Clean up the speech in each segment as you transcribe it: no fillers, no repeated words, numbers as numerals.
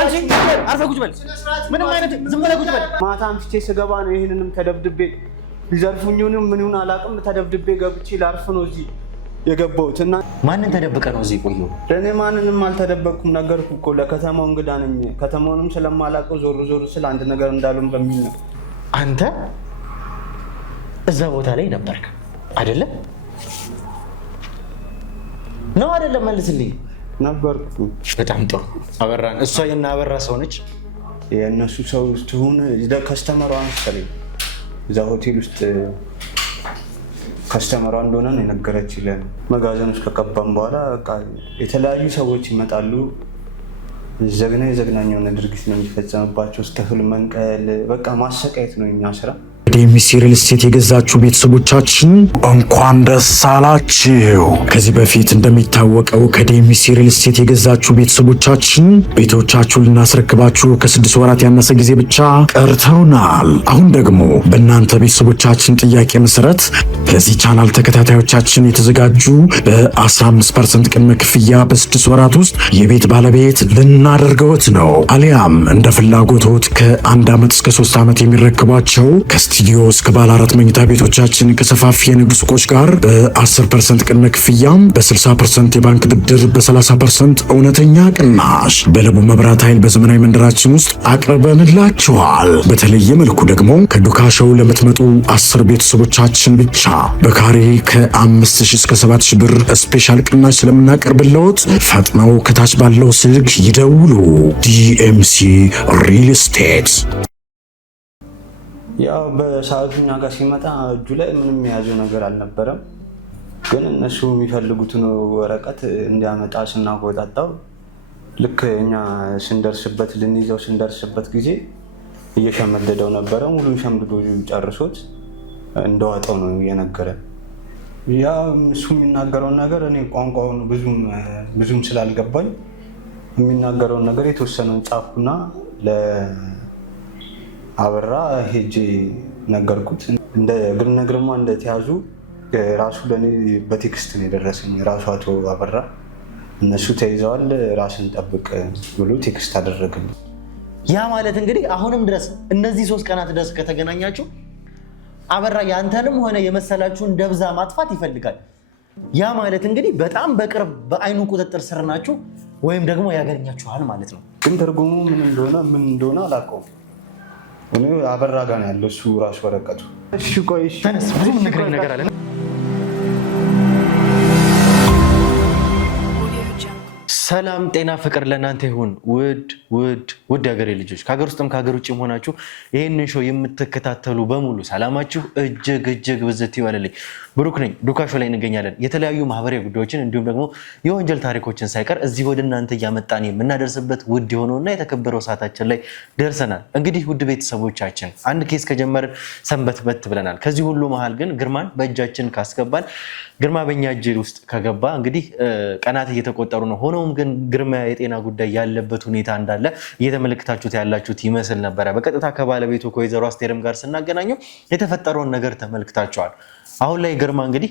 አንቺ አርፈህ ቁጭ በል። ምንም አይነት ዝም ብለህ ቁጭ በል። ማታ አምሽቼ ስገባ ነው ይሄንንም ተደብድቤ ሊዘርፉኝንም ምኑን አላውቅም ተደብድቤ ገብቼ ላርፍ ነው እዚህ የገባሁት። እና ማንን ተደብቀ ነው እዚህ ቆየው? እኔ ማንንም አልተደበቅኩም። ነገርኩህ እኮ ለከተማው እንግዳ ነኝ። ከተማውንም ስለማላውቀው ዞር ስለ አንድ ነገር እንዳሉም በሚል ነው። አንተ እዛ ቦታ ላይ ነበርክ አይደለ? ነው አይደለም? መልስልኝ። ነበርኩ። በጣም ጥሩ። አበራን እሷ የና አበራ ሰው ነች። የእነሱ ሰው ትሁን ከስተመሯ መሰለኝ እዛ ሆቴል ውስጥ ከስተመሯ እንደሆነ ነው የነገረችኝ። መጋዘን ውስጥ ከገባን በኋላ የተለያዩ ሰዎች ይመጣሉ። ዘግናኝ የሆነ ድርጊት ነው የሚፈጸምባቸው። እስከ ክፍል መንቀል፣ በቃ ማሰቃየት ነው የኛ ስራ። ዴምሲ ሪል ስቴት የገዛችሁ ቤተሰቦቻችን እንኳን ደስ አላችሁ። ከዚህ በፊት እንደሚታወቀው ከዴምሲ ሪል ስቴት የገዛችሁ ቤተሰቦቻችን ቤቶቻችሁን ልናስረክባችሁ ከ6 ወራት ያነሰ ጊዜ ብቻ ቀርተውናል። አሁን ደግሞ በእናንተ ቤተሰቦቻችን ጥያቄ መሰረት ለዚህ ቻናል ተከታታዮቻችን የተዘጋጁ በ15% ቅድመ ክፍያ በ6 ወራት ውስጥ የቤት ባለቤት ልናደርገውት ነው። አሊያም እንደ ፍላጎቶት ከ1 ዓመት እስከ 3 ዓመት የሚረከቧቸው ስቱዲዮ እስከ ባለ 4 መኝታ ቤቶቻችን ከሰፋፊ የንግድ ሱቆች ጋር በ10% ቅድመ ክፍያም በ60% የባንክ ብድር በ30% እውነተኛ ቅናሽ በለቡ መብራት ኃይል በዘመናዊ መንደራችን ውስጥ አቅርበንላችኋል። በተለየ መልኩ ደግሞ ከዱካሾው ለምትመጡ 10 ቤተሰቦቻችን ብቻ በካሬ ከ5000 እስከ 7000 ብር ስፔሻል ቅናሽ ስለምናቀርብልዎት ፈጥነው ከታች ባለው ስልክ ይደውሉ። ዲኤምሲ ሪል ስቴት። ያው በሰዓቱ እኛ ጋር ሲመጣ እጁ ላይ ምንም የያዘው ነገር አልነበረም። ግን እነሱ የሚፈልጉትን ወረቀት እንዲያመጣ ስናቆጣጣው ልክ እኛ ስንደርስበት ልንይዘው ስንደርስበት ጊዜ እየሸመደደው ነበረ። ሙሉን ሸምድዶ ጨርሶት እንደዋጠው ነው የነገረን። ያ እሱ የሚናገረውን ነገር እኔ ቋንቋውን ብዙም ስላልገባኝ የሚናገረውን ነገር የተወሰነውን ጻፍኩና አበራ ሄጄ ነገርኩት። እንደ ግርማ እንደተያዙ ራሱ ለኔ በቴክስት ነው የደረሰኝ። ራሱ አቶ አበራ እነሱ ተይዘዋል ራስን ጠብቅ ብሎ ቴክስት አደረገልኝ። ያ ማለት እንግዲህ አሁንም ድረስ እነዚህ 3 ቀናት ድረስ ከተገናኛችሁ አበራ ያንተንም ሆነ የመሰላችሁን ደብዛ ማጥፋት ይፈልጋል። ያ ማለት እንግዲህ በጣም በቅርብ በአይኑ ቁጥጥር ስር ናችሁ ወይም ደግሞ ያገኛችኋል ማለት ነው። ግን ትርጉሙ ምን እንደሆነ አላውቀውም። እኔ አበራ ጋር ነው ያለው እሱ ራሱ ወረቀቱ። እሺ ቆይ ተነስ፣ ብዙ ነገር አለ። ሰላም ጤና ፍቅር ለእናንተ ይሁን። ውድ ሀገሬ ልጆች ከሀገር ውስጥም ከሀገር ውጭ ሆናችሁ ይህንን ሾው የምትከታተሉ በሙሉ ሰላማችሁ እጅግ ብዝት ይበልልኝ። ብሩክ ነኝ። ዱካሾ ላይ እንገኛለን። የተለያዩ ማህበራዊ ጉዳዮችን እንዲሁም ደግሞ የወንጀል ታሪኮችን ሳይቀር እዚህ ወደ እናንተ እያመጣን የምናደርስበት ውድ የሆነውና የተከበረው ሰዓታችን ላይ ደርሰናል። እንግዲህ ውድ ቤተሰቦቻችን አንድ ኬስ ከጀመርን ሰንበትበት ብለናል። ከዚህ ሁሉ መሀል ግን ግርማን በእጃችን ካስገባን ግርማ በእኛ እጅ ውስጥ ከገባ እንግዲህ ቀናት እየተቆጠሩ ነው። ሆኖም ግን ግርማ የጤና ጉዳይ ያለበት ሁኔታ እንዳለ እየተመለከታችሁት ያላችሁት ይመስል ነበረ። በቀጥታ ከባለቤቱ ከወይዘሮ አስቴርም ጋር ስናገናኘው የተፈጠረውን ነገር ተመልክታችኋል። አሁን ላይ ግርማ እንግዲህ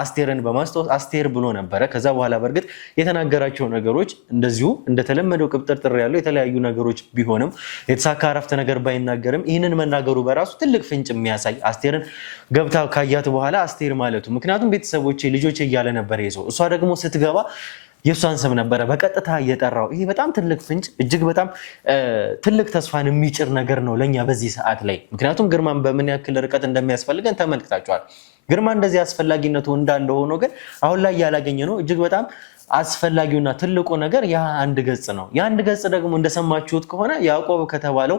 አስቴርን በማስታወስ አስቴር ብሎ ነበረ። ከዛ በኋላ በእርግጥ የተናገራቸው ነገሮች እንደዚሁ እንደተለመደው ቅብጥርጥር ያለው የተለያዩ ነገሮች ቢሆንም የተሳካ አረፍተ ነገር ባይናገርም ይህንን መናገሩ በራሱ ትልቅ ፍንጭ የሚያሳይ አስቴርን ገብታ ካያት በኋላ አስቴር ማለቱ ምክንያቱም ቤተሰቦቼ ልጆቼ እያለ ነበር ይዘው እሷ ደግሞ ስትገባ የእሷን ስም ነበረ በቀጥታ እየጠራው። ይሄ በጣም ትልቅ ፍንጭ እጅግ በጣም ትልቅ ተስፋን የሚጭር ነገር ነው ለእኛ በዚህ ሰዓት ላይ። ምክንያቱም ግርማን በምን ያክል ርቀት እንደሚያስፈልገን ተመልክታችኋል። ግርማ እንደዚህ አስፈላጊነቱ እንዳለ ሆኖ ግን አሁን ላይ ያላገኘ ነው እጅግ በጣም አስፈላጊውና ትልቁ ነገር የአንድ ገጽ ነው። የአንድ ገጽ ደግሞ እንደሰማችሁት ከሆነ ያዕቆብ ከተባለው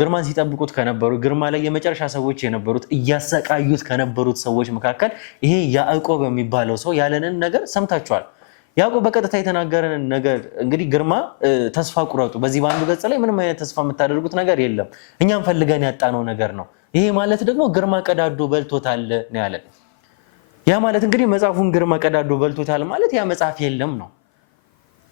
ግርማን ሲጠብቁት ከነበሩ ግርማ ላይ የመጨረሻ ሰዎች የነበሩት እያሰቃዩት ከነበሩት ሰዎች መካከል ይሄ ያዕቆብ የሚባለው ሰው ያለንን ነገር ሰምታችኋል። ያዕቆብ በቀጥታ የተናገረን ነገር እንግዲህ ግርማ ተስፋ ቁረጡ፣ በዚህ በአንዱ ገጽ ላይ ምንም አይነት ተስፋ የምታደርጉት ነገር የለም፣ እኛም ፈልገን ያጣነው ነገር ነው። ይሄ ማለት ደግሞ ግርማ ቀዳዶ በልቶታል ነው ያለን። ያ ማለት እንግዲህ መጽሐፉን ግርማ ቀዳዶ በልቶታል ማለት ያ መጽሐፍ የለም ነው።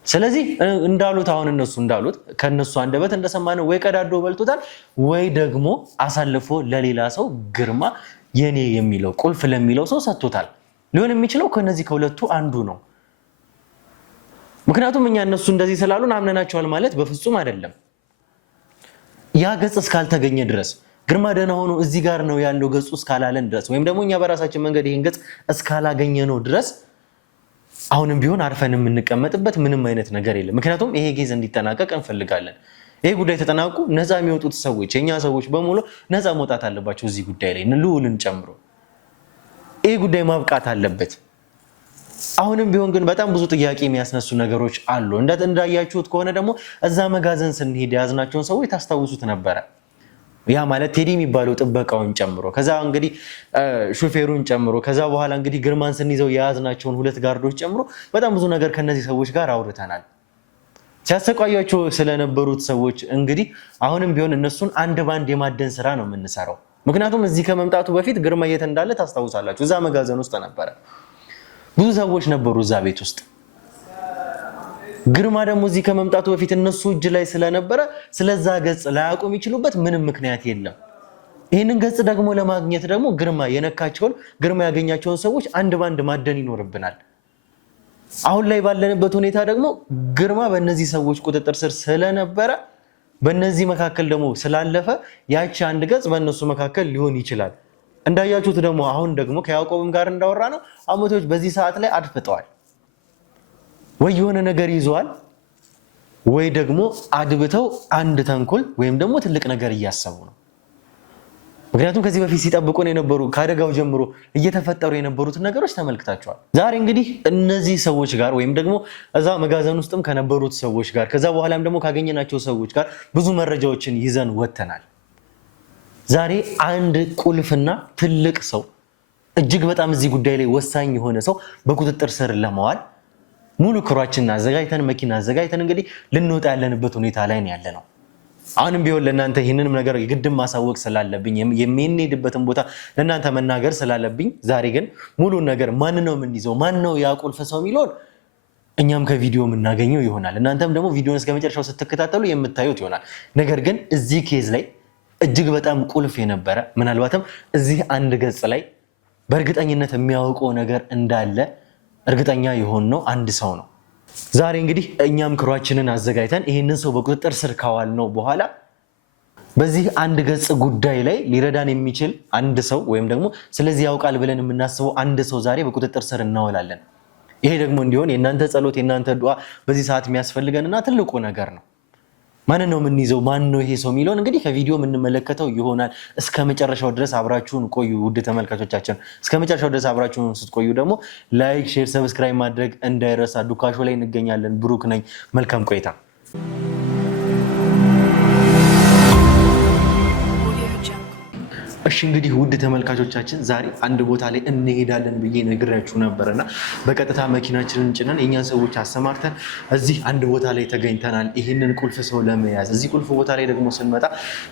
ስለዚህ እንዳሉት አሁን እነሱ እንዳሉት ከነሱ አንደበት እንደሰማነው ወይ ቀዳዶ በልቶታል ወይ ደግሞ አሳልፎ ለሌላ ሰው ግርማ የኔ የሚለው ቁልፍ ለሚለው ሰው ሰጥቶታል። ሊሆን የሚችለው ከነዚህ ከሁለቱ አንዱ ነው። ምክንያቱም እኛ እነሱ እንደዚህ ስላሉን አምነናቸዋል ማለት በፍጹም አይደለም። ያ ገጽ እስካልተገኘ ድረስ ግርማ ደህና ሆኖ እዚህ ጋር ነው ያለው ገጹ እስካላለን ድረስ ወይም ደግሞ እኛ በራሳችን መንገድ ይሄን ገጽ እስካላገኘ ነው ድረስ አሁንም ቢሆን አርፈን የምንቀመጥበት ምንም አይነት ነገር የለም። ምክንያቱም ይሄ ኬዝ እንዲጠናቀቅ እንፈልጋለን። ይሄ ጉዳይ ተጠናቁ ነፃ የሚወጡት ሰዎች የኛ ሰዎች በሙሉ ነፃ መውጣት አለባቸው። እዚህ ጉዳይ ላይ ልዑልን ጨምሮ ይሄ ጉዳይ ማብቃት አለበት። አሁንም ቢሆን ግን በጣም ብዙ ጥያቄ የሚያስነሱ ነገሮች አሉ። እንዳያችሁት ከሆነ ደግሞ እዛ መጋዘን ስንሄድ የያዝናቸውን ሰዎች ታስታውሱት ነበረ። ያ ማለት ቴዲ የሚባለው ጥበቃውን ጨምሮ ከዛ እንግዲህ ሹፌሩን ጨምሮ ከዛ በኋላ እንግዲህ ግርማን ስንይዘው የያዝናቸውን 2 ጋርዶች ጨምሮ በጣም ብዙ ነገር ከነዚህ ሰዎች ጋር አውርተናል። ሲያሰቃያቸው ስለነበሩት ሰዎች እንግዲህ አሁንም ቢሆን እነሱን አንድ ባንድ የማደን ስራ ነው የምንሰራው። ምክንያቱም እዚህ ከመምጣቱ በፊት ግርማ የት እንዳለ ታስታውሳላችሁ። እዛ መጋዘን ውስጥ ነበረ። ብዙ ሰዎች ነበሩ እዛ ቤት ውስጥ። ግርማ ደግሞ እዚህ ከመምጣቱ በፊት እነሱ እጅ ላይ ስለነበረ ስለዛ ገጽ ላያውቁ የሚችሉበት ምንም ምክንያት የለም። ይህንን ገጽ ደግሞ ለማግኘት ደግሞ ግርማ የነካቸውን ግርማ ያገኛቸውን ሰዎች አንድ ባንድ ማደን ይኖርብናል። አሁን ላይ ባለንበት ሁኔታ ደግሞ ግርማ በእነዚህ ሰዎች ቁጥጥር ስር ስለነበረ በእነዚህ መካከል ደግሞ ስላለፈ ያቺ አንድ ገጽ በእነሱ መካከል ሊሆን ይችላል። እንዳያችሁት ደግሞ አሁን ደግሞ ከያዕቆብም ጋር እንዳወራ ነው አሞቶች በዚህ ሰዓት ላይ አድፍጠዋል። ወይ የሆነ ነገር ይዘዋል ወይ ደግሞ አድብተው አንድ ተንኮል ወይም ደግሞ ትልቅ ነገር እያሰቡ ነው። ምክንያቱም ከዚህ በፊት ሲጠብቁን የነበሩ ከአደጋው ጀምሮ እየተፈጠሩ የነበሩትን ነገሮች ተመልክታቸዋል። ዛሬ እንግዲህ እነዚህ ሰዎች ጋር ወይም ደግሞ እዛ መጋዘን ውስጥም ከነበሩት ሰዎች ጋር ከዛ በኋላም ደግሞ ካገኘናቸው ሰዎች ጋር ብዙ መረጃዎችን ይዘን ወጥተናል። ዛሬ አንድ ቁልፍና ትልቅ ሰው እጅግ በጣም እዚህ ጉዳይ ላይ ወሳኝ የሆነ ሰው በቁጥጥር ስር ለማዋል ሙሉ ክሯችንን አዘጋጅተን መኪና አዘጋጅተን እንግዲህ ልንወጣ ያለንበት ሁኔታ ላይ ያለ ነው። አሁንም ቢሆን ለእናንተ ይህንንም ነገር የግድም ማሳወቅ ስላለብኝ የምንሄድበትን ቦታ ለእናንተ መናገር ስላለብኝ ዛሬ ግን ሙሉን ነገር ማን ነው የምንይዘው ማን ነው ያ ቁልፍ ሰው የሚለውን እኛም ከቪዲዮ የምናገኘው ይሆናል። እናንተም ደግሞ ቪዲዮን እስከ መጨረሻው ስትከታተሉ የምታዩት ይሆናል። ነገር ግን እዚህ ኬዝ ላይ እጅግ በጣም ቁልፍ የነበረ ምናልባትም እዚህ አንድ ገጽ ላይ በእርግጠኝነት የሚያውቀው ነገር እንዳለ እርግጠኛ የሆነው አንድ ሰው ነው። ዛሬ እንግዲህ እኛም ክሯችንን አዘጋጅተን ይህንን ሰው በቁጥጥር ስር ካዋል ነው በኋላ በዚህ አንድ ገጽ ጉዳይ ላይ ሊረዳን የሚችል አንድ ሰው ወይም ደግሞ ስለዚህ ያውቃል ብለን የምናስበው አንድ ሰው ዛሬ በቁጥጥር ስር እናወላለን። ይሄ ደግሞ እንዲሆን የእናንተ ጸሎት የእናንተ ዱዓ በዚህ ሰዓት የሚያስፈልገንና ትልቁ ነገር ነው። ማን ነው የምንይዘው ማን ነው ይሄ ሰው የሚለውን እንግዲህ ከቪዲዮ የምንመለከተው ይሆናል። እስከ መጨረሻው ድረስ አብራችሁን ቆዩ ውድ ተመልካቾቻችን። እስከ መጨረሻው ድረስ አብራችሁን ስትቆዩ ደግሞ ላይክ፣ ሼር፣ ሰብስክራይብ ማድረግ እንዳይረሳ። ዱካሾ ላይ እንገኛለን። ብሩክ ነኝ። መልካም ቆይታ። እሺ እንግዲህ ውድ ተመልካቾቻችን ዛሬ አንድ ቦታ ላይ እንሄዳለን ብዬ ነግራችሁ ነበርና በቀጥታ መኪናችንን ጭነን የኛን ሰዎች አሰማርተን እዚህ አንድ ቦታ ላይ ተገኝተናል፣ ይህንን ቁልፍ ሰው ለመያዝ። እዚህ ቁልፍ ቦታ ላይ ደግሞ ስንመጣ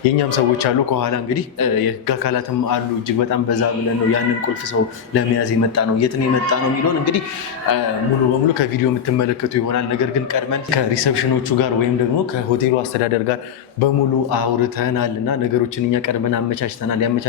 የኛም ሰዎች አሉ፣ ከኋላ እንግዲህ የህግ አካላትም አሉ። እጅግ በጣም በዛ ብለን ነው ያንን ቁልፍ ሰው ለመያዝ የመጣ ነው። የት ነው የመጣ ነው የሚለውን እንግዲህ ሙሉ በሙሉ ከቪዲዮ የምትመለከቱ ይሆናል። ነገር ግን ቀድመን ከሪሰፕሽኖቹ ጋር ወይም ደግሞ ከሆቴሉ አስተዳደር ጋር በሙሉ አውርተናል እና ነገሮችን እኛ ቀድመን አመቻችተናል። ያመቻቸናቸው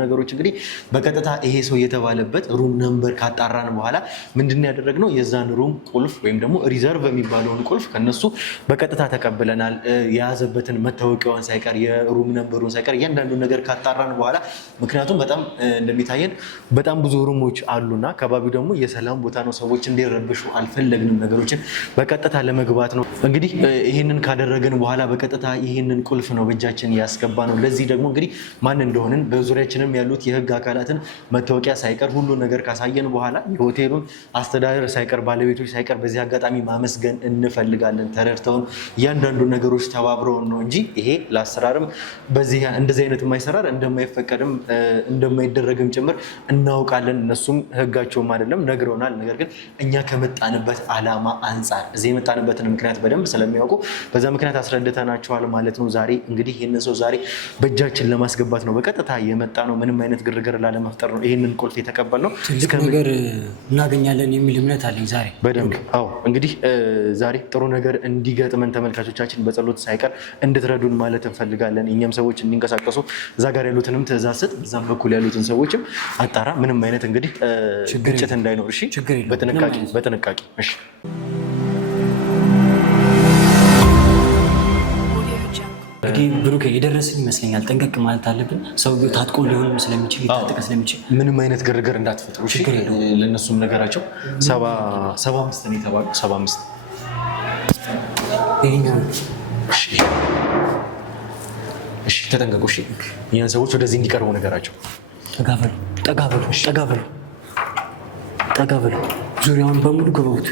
ነገሮች እንግዲህ በቀጥታ ይሄ ሰው የተባለበት ሩም ነምበር ካጣራን በኋላ ምንድን ያደረግነው የዛን ሩም ቁልፍ ወይም ደግሞ ሪዘርቭ የሚባለውን ቁልፍ ከነሱ በቀጥታ ተቀብለናል። የያዘበትን መታወቂያውን ሳይቀር የሩም ነምበሩን ሳይቀር እያንዳንዱ ነገር ካጣራን በኋላ ምክንያቱም በጣም እንደሚታየን በጣም ብዙ ሩሞች አሉና አካባቢው ደግሞ የሰላም ቦታ ነው። ሰዎች እንዲረብሹ አልፈለግንም። ነገሮችን በቀጥታ ለመግባት ነው። እንግዲህ ይህንን ካደረግን በኋላ በቀጥታ ይህንን ቁልፍ ነው በእጃችን ያስገባ ነው። ለዚህ ደግሞ እንግዲህ ማን እንደሆንን በዙሪያችንም ያሉት የህግ አካላትን መታወቂያ ሳይቀር ሁሉ ነገር ካሳየን በኋላ የሆቴሉን አስተዳደር ሳይቀር ባለቤቶች ሳይቀር በዚህ አጋጣሚ ማመስገን እንፈልጋለን። ተረድተውን እያንዳንዱ ነገሮች ተባብረውን ነው እንጂ ይሄ ለአሰራርም በዚህ እንደዚህ አይነት የማይሰራር እንደማይፈቀድም እንደማይደረግም ጭምር እናውቃለን። እነሱም ህጋቸውም አይደለም ነግረውናል። ነገር ግን እኛ ከመጣንበት ዓላማ አንጻር እዚህ የመጣንበትን ምክንያት በደንብ ስለሚያውቁ በዛ ምክንያት አስረድተናቸዋል ማለት ነው። ዛሬ እንግዲህ ይህንን ሰው ዛሬ በእጃችን ለማስገባት ነው በቀጥታ የመጣ ነው። ምንም አይነት ግርግር ላለመፍጠር ነው ይህንን ቁልፍ የተቀበልነው። ትልቅ ነገር እናገኛለን የሚል እምነት አለኝ ዛሬ በደንብ። አዎ እንግዲህ ዛሬ ጥሩ ነገር እንዲገጥመን ተመልካቾቻችን በጸሎት ሳይቀር እንድትረዱን ማለት እንፈልጋለን። እኛም ሰዎች እንዲንቀሳቀሱ እዛ ጋር ያሉትንም ትእዛዝ ስጥ፣ እዛም በኩል ያሉትን ሰዎችም አጣራ። ምንም አይነት እንግዲህ ግጭት እንዳይኖር እሺ፣ በጥንቃቄ እሺ። እንግዲህ ብሩኬ የደረስን ይመስለኛል። ጠንቀቅ ማለት አለብን። ሰው ታጥቆ ሊሆን ስለሚችል ሊታጠቅ ስለሚችል ምንም አይነት ግርግር እንዳትፈጥሩ። እሺ ለነሱም ነገራቸው። 75 ነው የተባለው 75 ይሄኛው። እሺ ተጠንቀቁ። እሺ ያን ሰዎች ወደዚህ እንዲቀርቡ ነገራቸው። ጠጋ በሉ ዙሪያውን በሙሉ ገበቡት።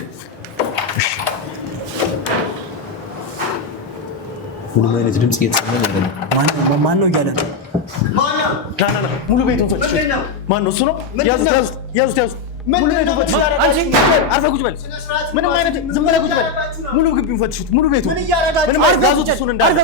ምንም አይነት ድምጽ እየተሰማኝ አይደለም። ማን ነው እያለ ሙሉ ቤቱን ፈትሹ። ማን ነው? እሱ ነው። ያዙት። ሙሉ ቤቱን ፈትሹ። አርፈህ ቁጭ በል። ምንም አይነት ዝም ብለህ ቁጭ በል። ሙሉ ግቢውን ፈትሹት። ሙሉ ቤቱን ምንም ያዙት። እሱን እንዳለ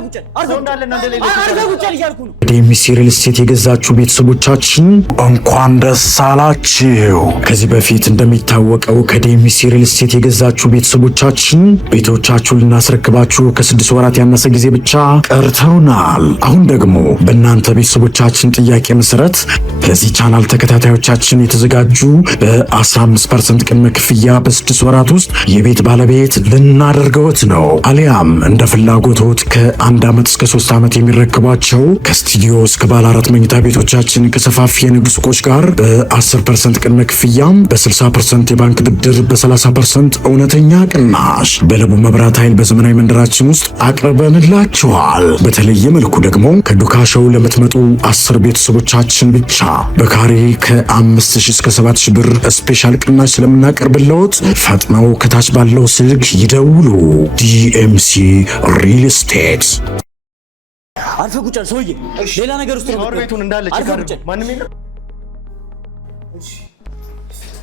እያልኩ ነው። ዴሚስ ሪል ስቴት የገዛችሁ ቤተሰቦቻችን እንኳን ደስ አላችሁ። ከዚህ በፊት እንደሚታወቀው ከዴሚስ ሪል ስቴት የገዛችሁ ቤተሰቦቻችን ቤቶቻችሁን ልናስረክባችሁ ከ6 ወራት ያነሰ ጊዜ ብቻ ቀርተውናል። አሁን ደግሞ በእናንተ ቤተሰቦቻችን ጥያቄ መሰረት ለዚህ ቻናል ተከታታዮቻችን የተዘጋጁ በ15% ቅድመ ክፍያ በ6 ወራት ውስጥ የቤት ባለቤት ልናደርገውት ነው። አሊያም እንደ ፍላጎቶት ከ1 ዓመት እስከ 3 ዓመት የሚረከቧቸው ከስቱዲዮ እስከ ባለ 4 መኝታ ቤቶቻችን ከሰፋፊ የንግድ ሱቆች ጋር በ10% ቅድመ ክፍያም በ60% የባንክ ብድር በ30% እውነተኛ ቅናሽ በለቡ መብራት ኃይል በዘመናዊ መንደራችን ውስጥ አቅርበንላችኋል። በተለየ መልኩ ደግሞ ከዱካሾው ለምትመጡ 10 ቤተሰቦቻችን ብቻ በካሬ ከ5000 እስከ 7000 ብር ስፔሻል ቅናሽ ስለምናቀርብልዎት ፈጥነው ከታች ባለው ስልክ ይደውሉ። ዲኤምሲ ሪል ስቴት። አርፈህ ቁጭ በል ሰውዬ። ሌላ ነገር ውስጥ ነው። ቤቱን እንዳለ ቼክ አድርጉ። ማንም የለም።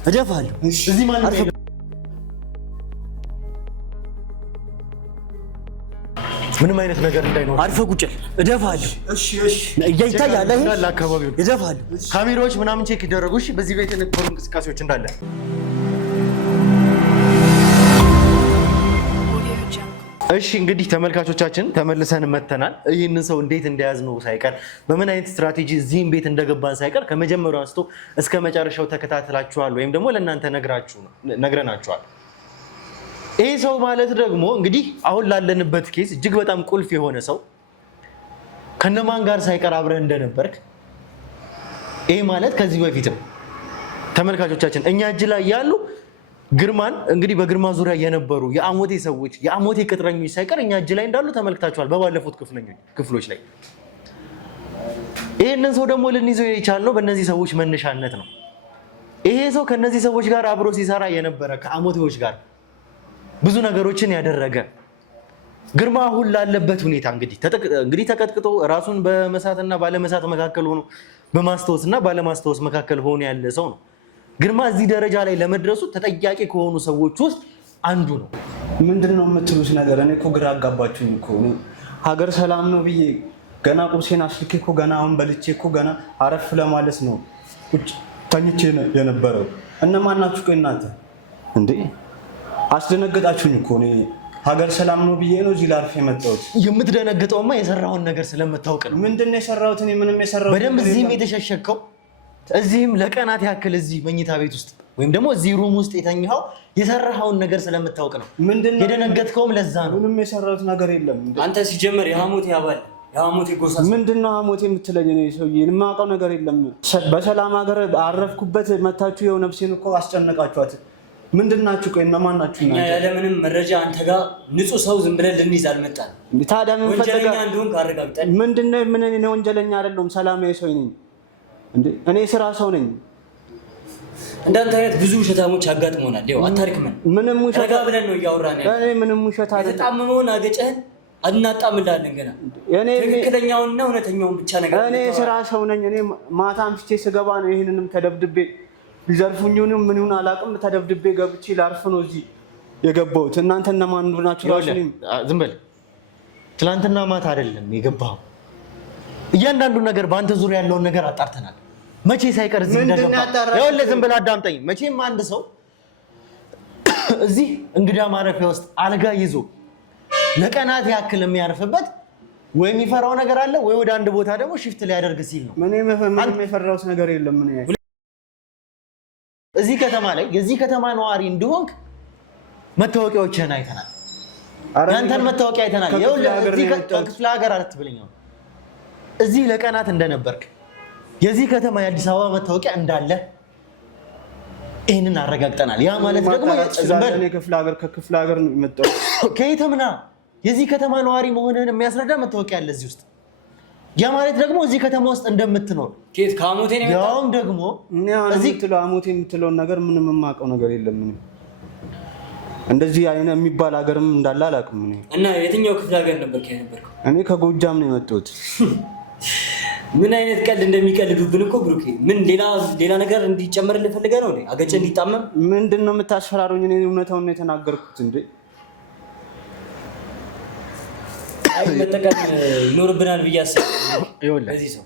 እደፋለሁ። እዚህ ማንም የለም። ምንም አይነት ነገር እንዳይኖር አርፈህ ቁጭ በል። እደፋለሁ። ይታያል። እንዳለ አካባቢው እደፋለሁ። ካሜራዎች ምናምን ቼክ ይደረጉ። እሺ በዚህ ቤት የነበሩ እንቅስቃሴዎች እንዳለ እሺ እንግዲህ ተመልካቾቻችን ተመልሰን መተናል። ይህንን ሰው እንዴት እንደያዝነው ሳይቀር በምን አይነት ስትራቴጂ እዚህም ቤት እንደገባን ሳይቀር ከመጀመሪያው አንስቶ እስከ መጨረሻው ተከታትላችኋል ወይም ደግሞ ለእናንተ ነግረናችኋል። ይህ ሰው ማለት ደግሞ እንግዲህ አሁን ላለንበት ኬስ እጅግ በጣም ቁልፍ የሆነ ሰው ከነማን ጋር ሳይቀር አብረህ እንደነበርክ ይህ ማለት ከዚህ በፊትም ተመልካቾቻችን እኛ እጅ ላይ ያሉ ግርማን እንግዲህ በግርማ ዙሪያ የነበሩ የአሞቴ ሰዎች የአሞቴ ቅጥረኞች ሳይቀር እኛ እጅ ላይ እንዳሉ ተመልክታችኋል በባለፉት ክፍሎች ላይ። ይህንን ሰው ደግሞ ልንይዘው የቻልነው በእነዚህ ሰዎች መነሻነት ነው። ይሄ ሰው ከነዚህ ሰዎች ጋር አብሮ ሲሰራ የነበረ ከአሞቴዎች ጋር ብዙ ነገሮችን ያደረገ ግርማ አሁን ላለበት ሁኔታ እንግዲህ ተቀጥቅጦ ራሱን በመሳትና ባለመሳት መካከል ሆኖ በማስታወስና ባለማስታወስ መካከል ሆኖ ያለ ሰው ነው። ግርማ እዚህ ደረጃ ላይ ለመድረሱ ተጠያቂ ከሆኑ ሰዎች ውስጥ አንዱ ነው። ምንድነው የምትሉት ነገር? እኔ እኮ ግራ አጋባችሁኝ እኮ። ሀገር ሰላም ነው ብዬ ገና ቁርሴን አስልኬ እኮ ገና አሁን በልቼ እኮ ገና አረፍ ለማለት ነው ቁጭ ተኝቼ የነበረው። እነማን ናችሁ ቆይ እናንተ? እንዴ አስደነገጣችሁኝ እኮ። እኔ ሀገር ሰላም ነው ብዬ ነው እዚህ ላርፍ የመጣሁት። የምትደነግጠውማ የሰራውን ነገር ስለምታውቅ ነው። ምንድነው የሰራሁት? እኔ ምንም የሰራሁት በደንብ እዚህም የተሸሸከው እዚህም ለቀናት ያክል እዚህ መኝታ ቤት ውስጥ ወይም ደግሞ እዚህ ሩም ውስጥ የተኛው የሰራኸውን ነገር ስለምታውቅ ነው። የደነገጥከውም ለዛ ነው። ምንም የሰራሁት ነገር የለም። አንተ ሲጀመር የሐሞቴ አባል የሐሞቴ ጎሳ ምንድነው ሐሞቴ የምትለኝ? እኔ ሰውዬ የማውቀው ነገር የለም። በሰላም ሀገር አረፍኩበት መታችሁ የው ነፍሴን እኮ አስጨነቃችኋት። ምንድናችሁ? ቆይ እነማን ናችሁ? ያለምንም መረጃ አንተ ጋር ንጹህ ሰው ዝም ብለን ልንይዝ አልመጣንም። ታዲያ ምን ፈልገህ? ወንጀለኛ እንደሆንክ አረጋግጠን። ምንድነው? ምን እኔ ወንጀለኛ አይደለሁም፣ ሰላማዊ ሰው ነኝ። እንዴ እኔ ስራ ሰው ነኝ። እንዳንተ አይነት ብዙ ውሸታሞች ያጋጥሙናል። ይኸው አታሪክምን። ምንም ውሸት ብለን ነው እያወራን ያለው። እኔ ምንም ውሸት አይደለም። የተጣመመውን አገጨህን አናጣምላለን ገና። ትክክለኛውንና እውነተኛውን ብቻ ነገር። እኔ ስራ ሰው ነኝ። እኔ ማታ አምሽቼ ስገባ ነው ይሄንንም ተደብድቤ ሊዘርፉኝንም ምን ይሁን አላውቅም፣ ተደብድቤ ገብቼ ላርፍ ነው እዚህ የገባሁት። እናንተ እነማን ናችሁ? ዝም በል። ትናንትና ማታ አይደለም የገባኸው። እያንዳንዱ ነገር በአንተ ዙሪያ ያለውን ነገር አጣርተናል። መቼ ሳይቀር እዚህ እንደገባ ይኸውልህ፣ ዝም ብለህ አዳምጠኝ። መቼም አንድ ሰው እዚህ እንግዳ ማረፊያ ውስጥ አልጋ ይዞ ለቀናት ያክል የሚያርፍበት ወይ የሚፈራው ነገር አለ ወይ ወደ አንድ ቦታ ደግሞ ሽፍት ሊያደርግ ሲል ነው። ምንም የፈራሁት ነገር የለም። እዚህ ከተማ ላይ የዚህ ከተማ ነዋሪ እንደሆንክ መታወቂያዎችህን አይተናል። ያንተን መታወቂያ አይተናል። ከክፍለ ሀገር አትበለኝ። እዚህ ለቀናት እንደነበርክ የዚህ ከተማ የአዲስ አበባ መታወቂያ እንዳለ ይህንን አረጋግጠናል። ያ ማለት ደግሞ ከክፍለ ሀገር ነው የመጣሁት። ከየትምና የዚህ ከተማ ነዋሪ መሆንህን የሚያስረዳ መታወቂያ አለ እዚህ ውስጥ። ያ ማለት ደግሞ እዚህ ከተማ ውስጥ እንደምትኖር ያውም ደግሞ አሞቴ የምትለውን ነገር ምንም የማውቀው ነገር የለም። እንደዚህ አይነት የሚባል ሀገርም እንዳለ አላውቅም። እና የትኛው ክፍለ ሀገር ነበርክ የነበርከው? እኔ ከጎጃም ነው የመጣሁት። ምን አይነት ቀልድ እንደሚቀልዱብን እኮ ብሩኬ። ምን ሌላ ነገር እንዲጨመርልህ ፈልገህ ነው? አገጭ እንዲጣመም ምንድን ነው የምታስፈራሩኝ? እኔ እውነታውን ነው የተናገርኩት እንዴ። አይ መጠቀም ይኖርብናል ብዬ አስባለሁ። ለዚህ ሰው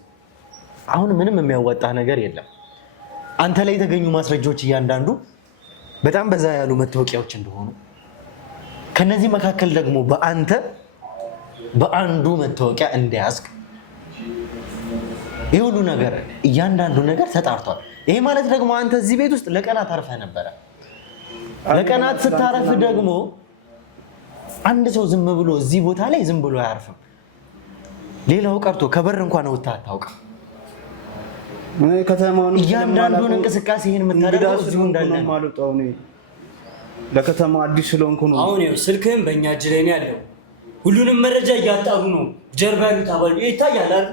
አሁን ምንም የሚያዋጣ ነገር የለም። አንተ ላይ የተገኙ ማስረጃዎች እያንዳንዱ በጣም በዛ ያሉ መታወቂያዎች እንደሆኑ ከነዚህ መካከል ደግሞ በአንዱ መታወቂያ እንደያዝክ ይህ ሁሉ ነገር እያንዳንዱ ነገር ተጣርቷል። ይሄ ማለት ደግሞ አንተ እዚህ ቤት ውስጥ ለቀናት አርፈህ ነበረ። ለቀናት ስታረፍ ደግሞ አንድ ሰው ዝም ብሎ እዚህ ቦታ ላይ ዝም ብሎ አያርፍም። ሌላው ቀርቶ ከበር እንኳን ወጥተህ አታውቅም። እያንዳንዱን እንቅስቃሴ ይህን የምታደርገው እዚሁ እንዳለ ነው። ለከተማው አዲስ ስለሆንኩ ነው። አሁን ይኸው ስልክህም በእኛ እጅ ላይ ነው ያለው። ሁሉንም መረጃ እያጣሩ ነው። ጀርባ ያሉት አባል ይታያል አይደል?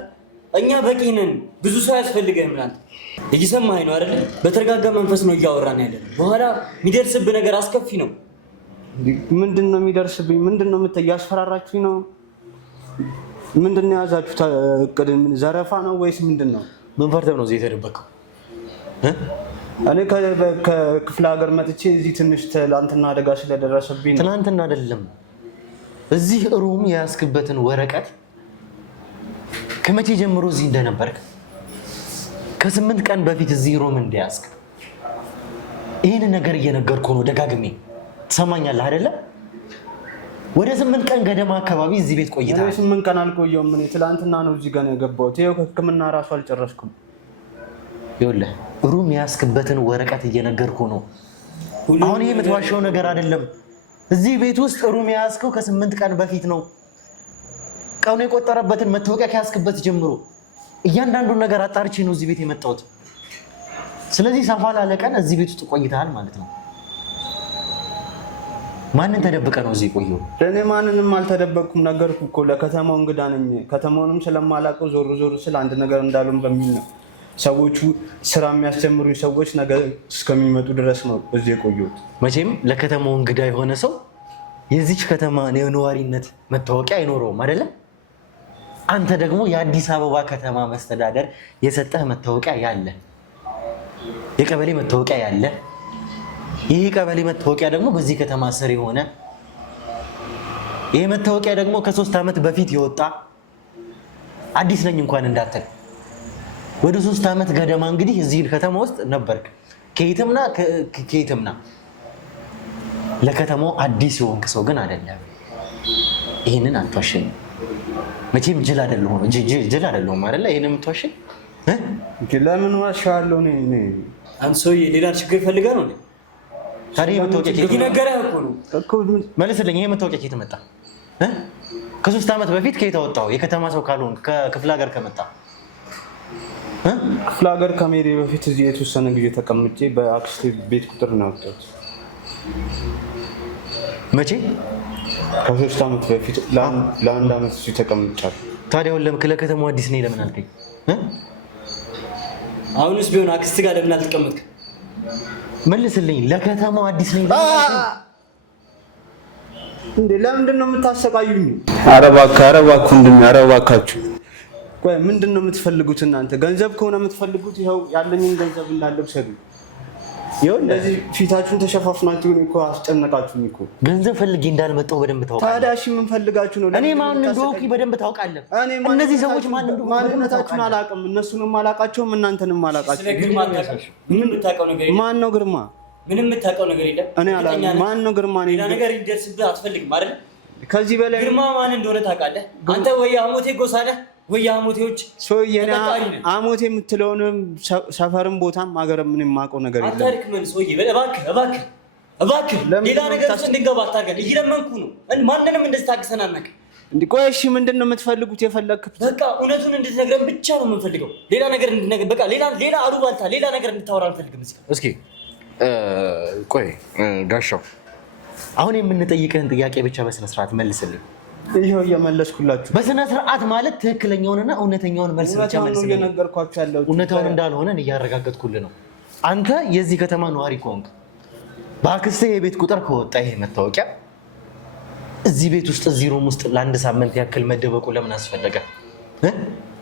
እኛ በቂ ነን። ብዙ ሰው ያስፈልገን ምናምን እየሰማኸኝ ነው አይደል? በተረጋጋ መንፈስ ነው እያወራን ያለነው። በኋላ የሚደርስብህ ነገር አስከፊ ነው። ምንድን ነው የሚደርስብኝ? ምንድን ነው እያስፈራራችሁኝ ነው? ምንድን ነው የያዛችሁት እቅድ? ዘረፋ ነው ወይስ ምንድን ነው? ምን ፈርተህ ነው እዚህ የተደበቀው? እኔ ከክፍለ ሀገር መጥቼ እዚህ ትንሽ ትላንትና አደጋ ስለደረሰብኝ። ትላንትና አይደለም እዚህ ሩም የያዝክበትን ወረቀት ከመቼ ጀምሮ እዚህ እንደነበርክ ከ8 ቀን በፊት እዚህ ሩም እንደያዝክ ይህን ነገር እየነገርኩ ነው ደጋግሜ። ትሰማኛለህ አይደለ? ወደ 8 ቀን ገደማ አካባቢ እዚህ ቤት ቆይተሃል። 8 ቀን አልቆየሁም። እኔ ትላንትና ነው እዚህ ጋር የገባሁት። ይኸው ሕክምና ራሱ አልጨረስኩም። ይኸውልህ ሩም የያዝክበትን ወረቀት እየነገርኩ ነው። አሁን ይሄ የምትዋሸው ነገር አይደለም። እዚህ ቤት ውስጥ ሩም የያዝከው ከ8 ቀን በፊት ነው። ቀኑ የቆጠረበትን መታወቂያ ከያዝክበት ጀምሮ እያንዳንዱን ነገር አጣርቼ ነው እዚህ ቤት የመጣሁት። ስለዚህ ሰፋ ላለ ቀን እዚህ ቤት ውስጥ ቆይተሃል ማለት ነው። ማንን ተደብቀ ነው እዚህ ቆየው? እኔ ማንንም አልተደበቅኩም። ነገርኩ እኮ ለከተማው እንግዳ ነኝ። ከተማውንም ስለማላውቀው ዞር ስለ አንድ ነገር እንዳሉን በሚል ነው። ሰዎቹ ስራ የሚያስጀምሩኝ ሰዎች ነገር እስከሚመጡ ድረስ ነው እዚህ የቆየሁት። መቼም ለከተማው እንግዳ የሆነ ሰው የዚች ከተማ ነዋሪነት መታወቂያ አይኖረውም አይደለም? አንተ ደግሞ የአዲስ አበባ ከተማ መስተዳደር የሰጠህ መታወቂያ ያለ፣ የቀበሌ መታወቂያ ያለ፣ ይህ ቀበሌ መታወቂያ ደግሞ በዚህ ከተማ ስር የሆነ፣ ይህ መታወቂያ ደግሞ ከ3 ዓመት በፊት የወጣ አዲስ ነኝ እንኳን እንዳትል ወደ 3 ዓመት ገደማ እንግዲህ እዚህ ከተማ ውስጥ ነበርክ። ከየትምና ለከተማው አዲስ የሆንክ ሰው ግን አይደለም። ይህንን አትዋሽኝ። መቼም ጅል አይደለሁም አይደለ? ይህንን የምትዋሽኝ ለምን ዋሻለሁ? አንተ ሰውዬ ሌላ ችግር ፈልገህ ነው? ታዲያ መታወቂያ መልስልኝ። ይሄ መታወቂያ ከየት መጣ? ከ3 ዓመት በፊት ከየት አወጣው? የከተማ ሰው ካልሆንክ ከክፍለ ሀገር ከመጣ ክፍለ ሀገር ከመሄዴ በፊት እዚህ የተወሰነ ጊዜ ተቀምጬ በአክስቴ ቤት ቁጥር ነው ያወጣሁት። መቼ? ከ3 ዓመት በፊት ለአንድ ዓመት እዚህ ተቀምጫለሁ። ታዲያ ለከተማው አዲስ ነኝ ለምን አልከኝ? አሁንስ ቢሆን አክስት ጋር ለምን አልተቀመጥክም? መልስልኝ። ለከተማው አዲስ ነኝ እንዴ? ለምንድን ነው የምታሰቃዩኝ? ኧረ እባካችሁ ቆይ ምንድን ነው የምትፈልጉት እናንተ? ገንዘብ ከሆነ የምትፈልጉት ይኸው ያለኝን ገንዘብ እንዳለ ውሰዱ። ይኸው እንደዚህ ፊታችሁን ተሸፋፍናችሁ እኮ አስጨነቃችሁኝ እኮ። ገንዘብ ፈልጌ እንዳልመጣሁ በደንብ ታውቃለህ። ታዲያ እሺ ምን ፈልጋችሁ ነው? እኔ ማን እንደሆንኩ በደንብ ታውቃለህ። እነዚህ ሰዎች ማን እንደሆኑ ማንነታችሁን አላውቅም። እነሱንም አላውቃቸውም፣ እናንተንም አላውቃቸውም። ማን ነው ግርማ? ምንም የምታውቀው ነገር የለም። እኔ አላውቅም። ማን ነው ግርማ? ሌላ ነገር ይደርስብህ አትፈልግም አይደል? ከዚህ በላይ ግርማ ማን እንደሆነ ታውቃለህ አንተ? ወይ አሞቴ ጎሳ ነህ ወይ አሞቴዎች ሰውዬ። አሞቴ የምትለውንም ሰፈርም ቦታም ሀገርም ምንም የማውቀው ነገር የለም። አታሪክ ምን ሰውዬ? እባክህ እባክህ ሌላ ነገር ውስጥ እንድንገባ አታርገን። እየለመንኩ ነው። ማንንም እንደዚህ ታግሰን አናውቅም። እንዴ ቆይ እሺ፣ ምንድን ነው የምትፈልጉት? የፈለግኩት በቃ እውነቱን እንድትነግረን ብቻ ነው የምንፈልገው። ሌላ ነገር እንድትነግረን በቃ ሌላ አሉባልታ፣ ሌላ ነገር እንድታወራ አንፈልግም። እስኪ ቆይ ጋሻው፣ አሁን የምንጠይቅህን ጥያቄ ብቻ በስነ ስርዓት መልስልኝ። ይሄው እየመለስኩላችሁ። በስነ ስርዓት ማለት ትክክለኛውንና እውነተኛውን መልስ ብቻ መልስልኝ። እየነገርኳችሁ ያለሁት እውነታውን እንዳልሆነ እያረጋገጥኩልህ ነው። አንተ የዚህ ከተማ ነዋሪ ከሆንክ በአክስትህ የቤት ቁጥር ከወጣ ይሄ መታወቂያ እዚህ ቤት ውስጥ እዚህ ሩም ውስጥ ለአንድ ሳምንት ያክል መደበቁ ለምን አስፈለገ?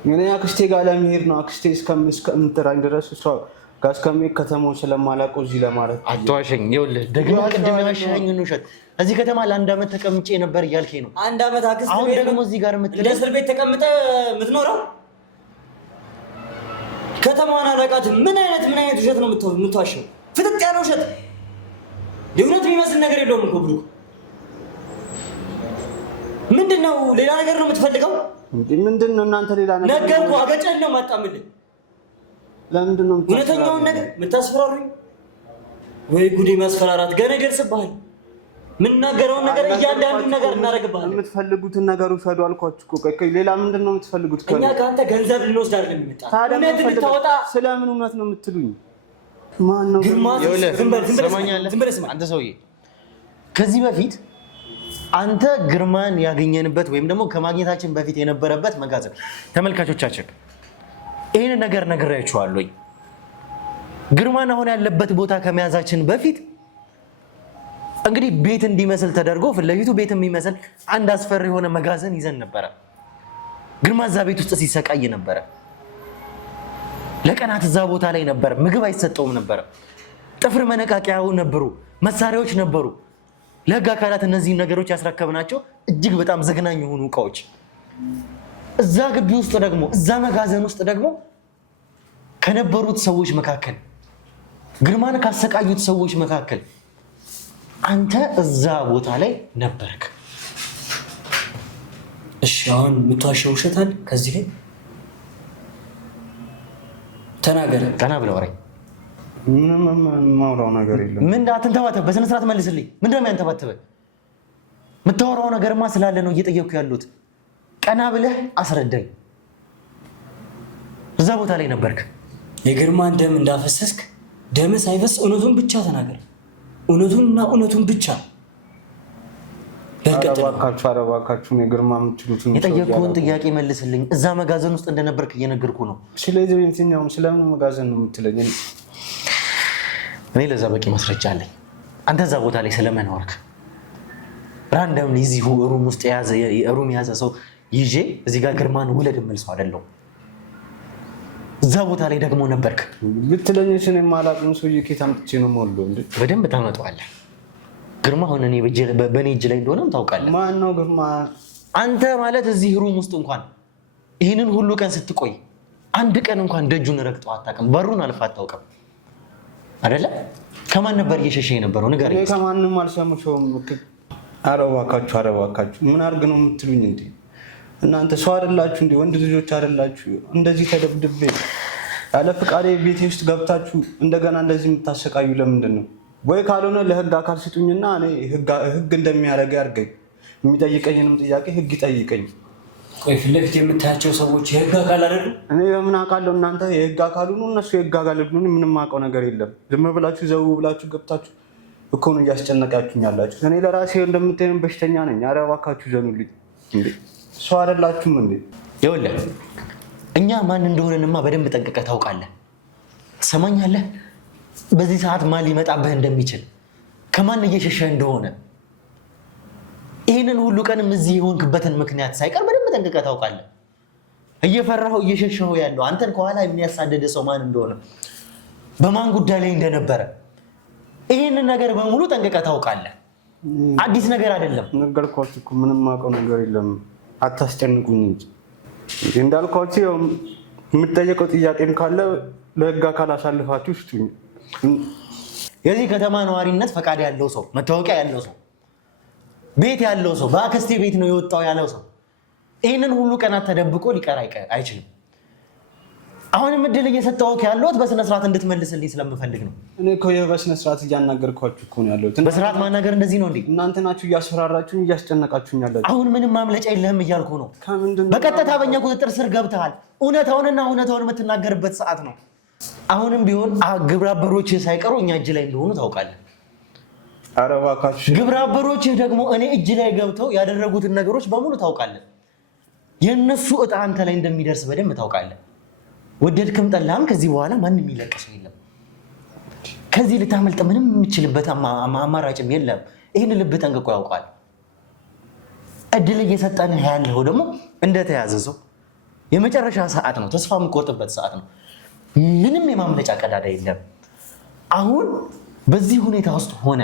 እኔ አክስቴ ጋር ለመሄድ ነው። አክስቴ እስከምትጠራኝ ድረስ እሷ ጋር እስከሚሄድ ከተማውን ስለማላውቀው እዚህ ለማለት አትዋሸኝ። ይኸውልህ ደግሞ ቅድም ያሻኝ ውሸት እዚህ ከተማ ለአንድ ዓመት ተቀምጬ ነበር እያልከኝ ነው። አንድ ዓመት አክስት አሁን ደግሞ እዚህ ጋር እንደ እስር ቤት ተቀምጠህ የምትኖረው? ከተማዋን አላውቃትም። ምን አይነት ውሸት ነው የምትዋሸው? ፍጥጥ ያለ ውሸት። የእውነት የሚመስል ነገር የለውም እኮ ብሩክ። ምንድን ነው? ሌላ ነገር ነው የምትፈልገው? ምንድን ነው እናንተ? ሌላ ነገር ነገርኩህ። አገጨን ነው ማጣምልህ። ለምንድን ነው እውነተኛውን ነገር የምታስፈራሩኝ? ወይ ጉዴ! ማስፈራራት ገና ይደርስብሃል። የምናገረውን ነገር እያንዳንዱን ነገር እናደርግብሃለን። የምትፈልጉትን ነገር ውሰዱ አልኳችሁ እኮ። ሌላ ምንድን ነው የምትፈልጉት? እኛ ከአንተ ገንዘብ ልንወስድ አይደለም የመጣ። እውነት እንድታወጣ። ስለምን እውነት ነው የምትሉኝ? ማን ነው? አንተ ሰውዬ ከዚህ በፊት አንተ ግርማን ያገኘንበት ወይም ደግሞ ከማግኘታችን በፊት የነበረበት መጋዘን ተመልካቾቻችን ይህን ነገር ነግሬያችኋለሁ። ግርማን አሁን ያለበት ቦታ ከመያዛችን በፊት እንግዲህ ቤት እንዲመስል ተደርጎ ፊት ለፊቱ ቤት የሚመስል አንድ አስፈሪ የሆነ መጋዘን ይዘን ነበረ። ግርማ እዛ ቤት ውስጥ ሲሰቃይ ነበረ። ለቀናት እዛ ቦታ ላይ ነበረ። ምግብ አይሰጠውም ነበረ። ጥፍር መነቃቂያው ነበሩ፣ መሳሪያዎች ነበሩ። ለህግ አካላት እነዚህ ነገሮች ያስረከብናቸው እጅግ በጣም ዘግናኝ የሆኑ እቃዎች። እዛ ግቢ ውስጥ ደግሞ እዛ መጋዘን ውስጥ ደግሞ ከነበሩት ሰዎች መካከል ግርማን ካሰቃዩት ሰዎች መካከል አንተ እዛ ቦታ ላይ ነበርክ። እሺ አሁን የምትዋሸው ውሸት አለ ከዚህ ላይ ተናገር። ቀና ብለህ ወሬ ምንም የማወራው ነገር የለም። ምን አትንተባተብ፣ በስነ ስርዓት መልስልኝ። ምንድን ነው የሚያንተባተበህ? የምታወራው ነገርማ ስላለ ነው እየጠየኩ ያሉት። ቀና ብለህ አስረዳኝ። እዛ ቦታ ላይ ነበርክ። የግርማን ደም እንዳፈሰስክ ደም ሳይፈስ እውነቱን ብቻ ተናገር። እውነቱንና እውነቱን ብቻ። እባካችሁ የግርማ የምትሉትን የጠየቅኩህን ጥያቄ መልስልኝ። እዛ መጋዘን ውስጥ እንደነበርክ እየነገርኩ ነው። ስለዚህ የትኛውም ስለምን መጋዘን ነው የምትለኝ? እኔ ለዛ በቂ ማስረጃ አለኝ። አንተ እዛ ቦታ ላይ ስለመኖርክ ራንደም እዚሁ ሩም ውስጥ የያዘ ሰው ይዤ እዚህ ጋር ግርማን ውለድ የምል ሰው አይደለሁም። እዛ ቦታ ላይ ደግሞ ነበርክ ብትለኝ እኔ የማላውቅም ሰውዬ ከየት አምጥቼ ነው የምወልደው? እንዴ በደንብ ታመጣዋለህ። ግርማ አሁን በእኔ እጅ ላይ እንደሆነም ታውቃለህ። ማን ነው ግርማ? አንተ ማለት እዚህ ሩም ውስጥ እንኳን ይህንን ሁሉ ቀን ስትቆይ አንድ ቀን እንኳን ደጁን ረግጠው አታውቅም። በሩን አልፋ አታውቅም አይደለ? ከማን ነበር እየሸሸ የነበረው? ንገረኝ። እኔ ከማንም አልሰሙሽውም። ኧረ እባካችሁ ምን አድርግ ነው የምትሉኝ እንዴ? እናንተ ሰው አይደላችሁ እንዴ? ወንድ ልጆች አይደላችሁ? እንደዚህ ተደብድቤ ያለ ፍቃዴ ቤቴ ውስጥ ገብታችሁ እንደገና እንደዚህ የምታሰቃዩ ለምንድን ነው? ወይ ካልሆነ ለህግ አካል ስጡኝና እኔ ህግ እንደሚያደርግ ያድርገኝ። የሚጠይቀኝንም ጥያቄ ህግ ይጠይቀኝ። ቆይ ፊት ለፊት የምታያቸው ሰዎች የህግ አካል አይደሉ? እኔ በምን አውቃለሁ? እናንተ የህግ አካሉ ነው፣ እነሱ የህግ አካል ነው። ምንም አውቀው ነገር የለም። ዝም ብላችሁ ዘው ብላችሁ ገብታችሁ እኮ ነው እያስጨነቃችሁኝ ያላችሁ። እኔ ለራሴ እንደምታዩን በሽተኛ ነኝ። ኧረ እባካችሁ ዘኑልኝ። እንዴ ሰው አይደላችሁም እንዴ? ይኸውልህ እኛ ማን እንደሆነንማ በደንብ ጠንቅቀህ ታውቃለህ። ትሰማኛለህ? በዚህ ሰዓት ማን ሊመጣብህ እንደሚችል ከማን እየሸሸህ እንደሆነ ይህንን ሁሉ ቀንም እዚህ የሆንክበትን ምክንያት ሳይቀር በደንብ ጠንቅቀህ ታውቃለህ። እየፈራኸው እየሸሸኸው ያለው አንተን ከኋላ የሚያሳደደ ሰው ማን እንደሆነ በማን ጉዳይ ላይ እንደነበረ ይህንን ነገር በሙሉ ጠንቅቀህ ታውቃለህ። አዲስ ነገር አይደለም። ነገርኳችሁ እኮ ምንም አውቀው ነገር የለም። አታስጨንቁኝ እንጂ እንዳልኳችሁ የምትጠየቀው ጥያቄም ካለ ለህግ አካል አሳልፋችሁ ስጡኝ። የዚህ ከተማ ነዋሪነት ፈቃድ ያለው ሰው፣ መታወቂያ ያለው ሰው፣ ቤት ያለው ሰው፣ በአክስቴ ቤት ነው የወጣው ያለው ሰው ይህንን ሁሉ ቀናት ተደብቆ ሊቀር አይችልም። አሁንም እድል እየሰጠሁህ ያለሁት በስነ ስርዓት እንድትመልስልኝ ስለምፈልግ ነው። እኔ እኮ በስነ ስርዓት እያናገርኳችሁ እኮ ነው ያለሁት። በስርዓት ማናገር እንደዚህ ነው እንዴ? እናንተ ናችሁ እያስፈራራችሁኝ እያስጨነቃችሁኝ ያላችሁ። አሁን ምንም ማምለጫ የለህም እያልኩ ነው። በቀጥታ በእኛ ቁጥጥር ስር ገብተሃል። እውነታውን የምትናገርበት ሰዓት ነው። አሁንም ቢሆን ግብረ አበሮችህ ሳይቀሩ እኛ እጅ ላይ እንደሆኑ ታውቃለህ። ኧረ እባካችሁ። ግብረ አበሮችህ ደግሞ እኔ እጅ ላይ ገብተው ያደረጉትን ነገሮች በሙሉ ታውቃለህ። የእነሱ እጣ አንተ ላይ እንደሚደርስ በደንብ ታውቃለህ። ወደድክም ጠላህም ከዚህ በኋላ ማንም የሚለቀስ የለም። ከዚህ ልታመልጥ ምንም የምችልበት አማራጭም የለም። ይህን ልብ ጠንቅቆ ያውቃል። እድል እየሰጠንህ ያለው ደግሞ እንደተያዘ ሰው የመጨረሻ ሰዓት ነው። ተስፋ የምቆርጥበት ሰዓት ነው። ምንም የማምለጫ ቀዳዳ የለም። አሁን በዚህ ሁኔታ ውስጥ ሆነ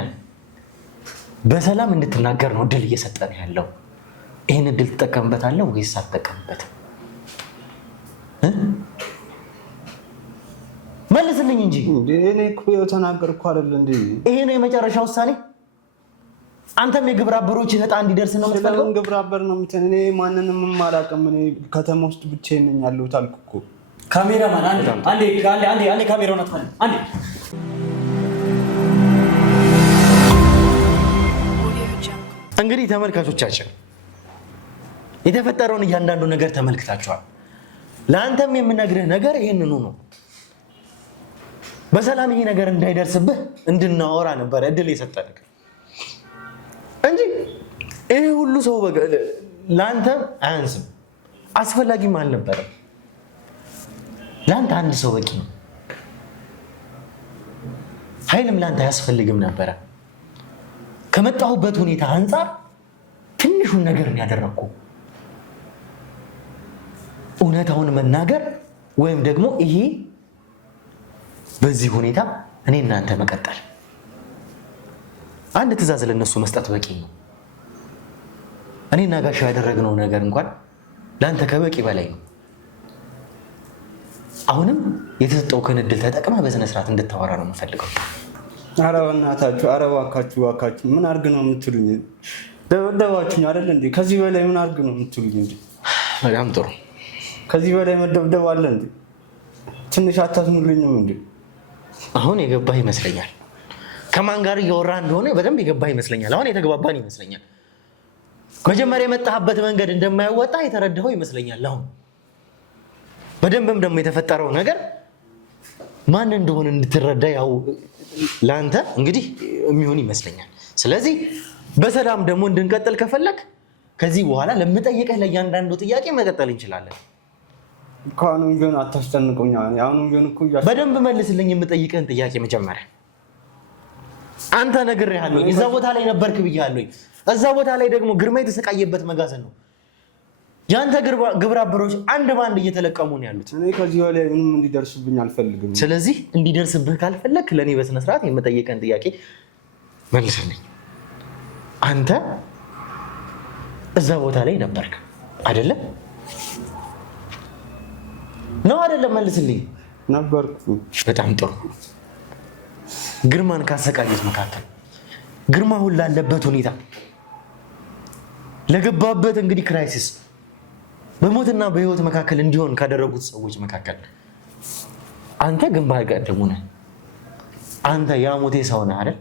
በሰላም እንድትናገር ነው እድል እየሰጠንህ ያለው። ይህን እድል ትጠቀምበታለህ ወይስ አትጠቀምበትም? መልስልኝ እንጂ። እኔ እኮ ተናገርኩ አይደል እንዴ? ይሄ ነው የመጨረሻ ውሳኔ? አንተም የግብረ አበሮችህ እጣ እንዲደርስ ነው የምትፈልገው? ስለምን ግብረ አበር ነው የምትል? እኔ ማንንም አላውቅም። እኔ ከተማ ውስጥ ብቻዬን ነኝ ያለሁት አልኩ እኮ። ካሜራማን አንዴ ካሜራውን አጥፋ። አንዴ እንግዲህ ተመልካቾቻችን የተፈጠረውን እያንዳንዱ ነገር ተመልክታችኋል። ለአንተም የምነግርህ ነገር ይህንኑ ነው። በሰላም ይሄ ነገር እንዳይደርስብህ እንድናወራ ነበር እድል የሰጠንህ እንጂ ይሄ ሁሉ ሰው ለአንተ አያንስም፣ አስፈላጊም አልነበረም። ለአንተ አንድ ሰው በቂ ነው። ኃይልም ለአንተ አያስፈልግም ነበረ። ከመጣሁበት ሁኔታ አንጻር ትንሹን ነገር ነው ያደረግኩ። እውነታውን መናገር ወይም ደግሞ ይሄ በዚህ ሁኔታ እኔ እናንተ መቀጠል፣ አንድ ትዕዛዝ ለነሱ መስጠት በቂ ነው። እኔና ጋሻው ያደረግነው ነገር እንኳን ለአንተ ከበቂ በላይ ነው። አሁንም የተሰጠውክን እድል ተጠቅመህ በስነ ስርዓት እንድታወራ ነው የምፈልገው። ኧረ በእናታችሁ፣ ኧረ እባካችሁ ምን አድርግ ነው የምትሉኝ? ደበደባችሁኝ አይደል እንዴ? ከዚህ በላይ ምን አድርግ ነው የምትሉኝ እንዴ? በጣም ጥሩ። ከዚህ በላይ መደብደብ አለ እንዴ? ትንሽ አታዝኑልኝም እንዴ? አሁን የገባህ ይመስለኛል። ከማን ጋር እያወራ እንደሆነ በደንብ የገባህ ይመስለኛል። አሁን የተግባባን ይመስለኛል። መጀመሪያ የመጣህበት መንገድ እንደማያወጣ የተረዳኸው ይመስለኛል። አሁን በደንብም ደግሞ የተፈጠረው ነገር ማን እንደሆነ እንድትረዳ ያው ለአንተ እንግዲህ የሚሆን ይመስለኛል። ስለዚህ በሰላም ደግሞ እንድንቀጥል ከፈለክ ከዚህ በኋላ ለምጠይቅህ ለእያንዳንዱ ጥያቄ መቀጠል እንችላለን። ከአሁኑም ቢሆን አታስጨንቁኝ። አሁኑም ቢሆን እኮ በደንብ መልስልኝ የምጠይቅህን ጥያቄ መጀመሪያ። አንተ ነግሬሃለሁ፣ እዛ ቦታ ላይ ነበርክ ብያለሁ። እዛ ቦታ ላይ ደግሞ ግርማ የተሰቃየበት መጋዘን ነው። የአንተ ግብረ አበሮች አንድ በአንድ እየተለቀሙ ነው ያሉት። እኔ ከዚህ በላይ ምንም እንዲደርስብኝ አልፈልግም። ስለዚህ እንዲደርስብህ ካልፈለክ ለእኔ በስነ ስርዓት የምጠይቅህን ጥያቄ መልስልኝ። አንተ እዛ ቦታ ላይ ነበርክ አይደለም? ነው አይደለም? መልስልኝ። ነበርኩ። በጣም ጥሩ። ግርማን ካሰቃየት መካከል ግርማ አሁን ላለበት ሁኔታ ለገባበት እንግዲህ ክራይሲስ በሞትና በህይወት መካከል እንዲሆን ካደረጉት ሰዎች መካከል አንተ ግንባር ቀደሙ ነህ። አንተ ያሞቴ ሰው ነህ አይደል?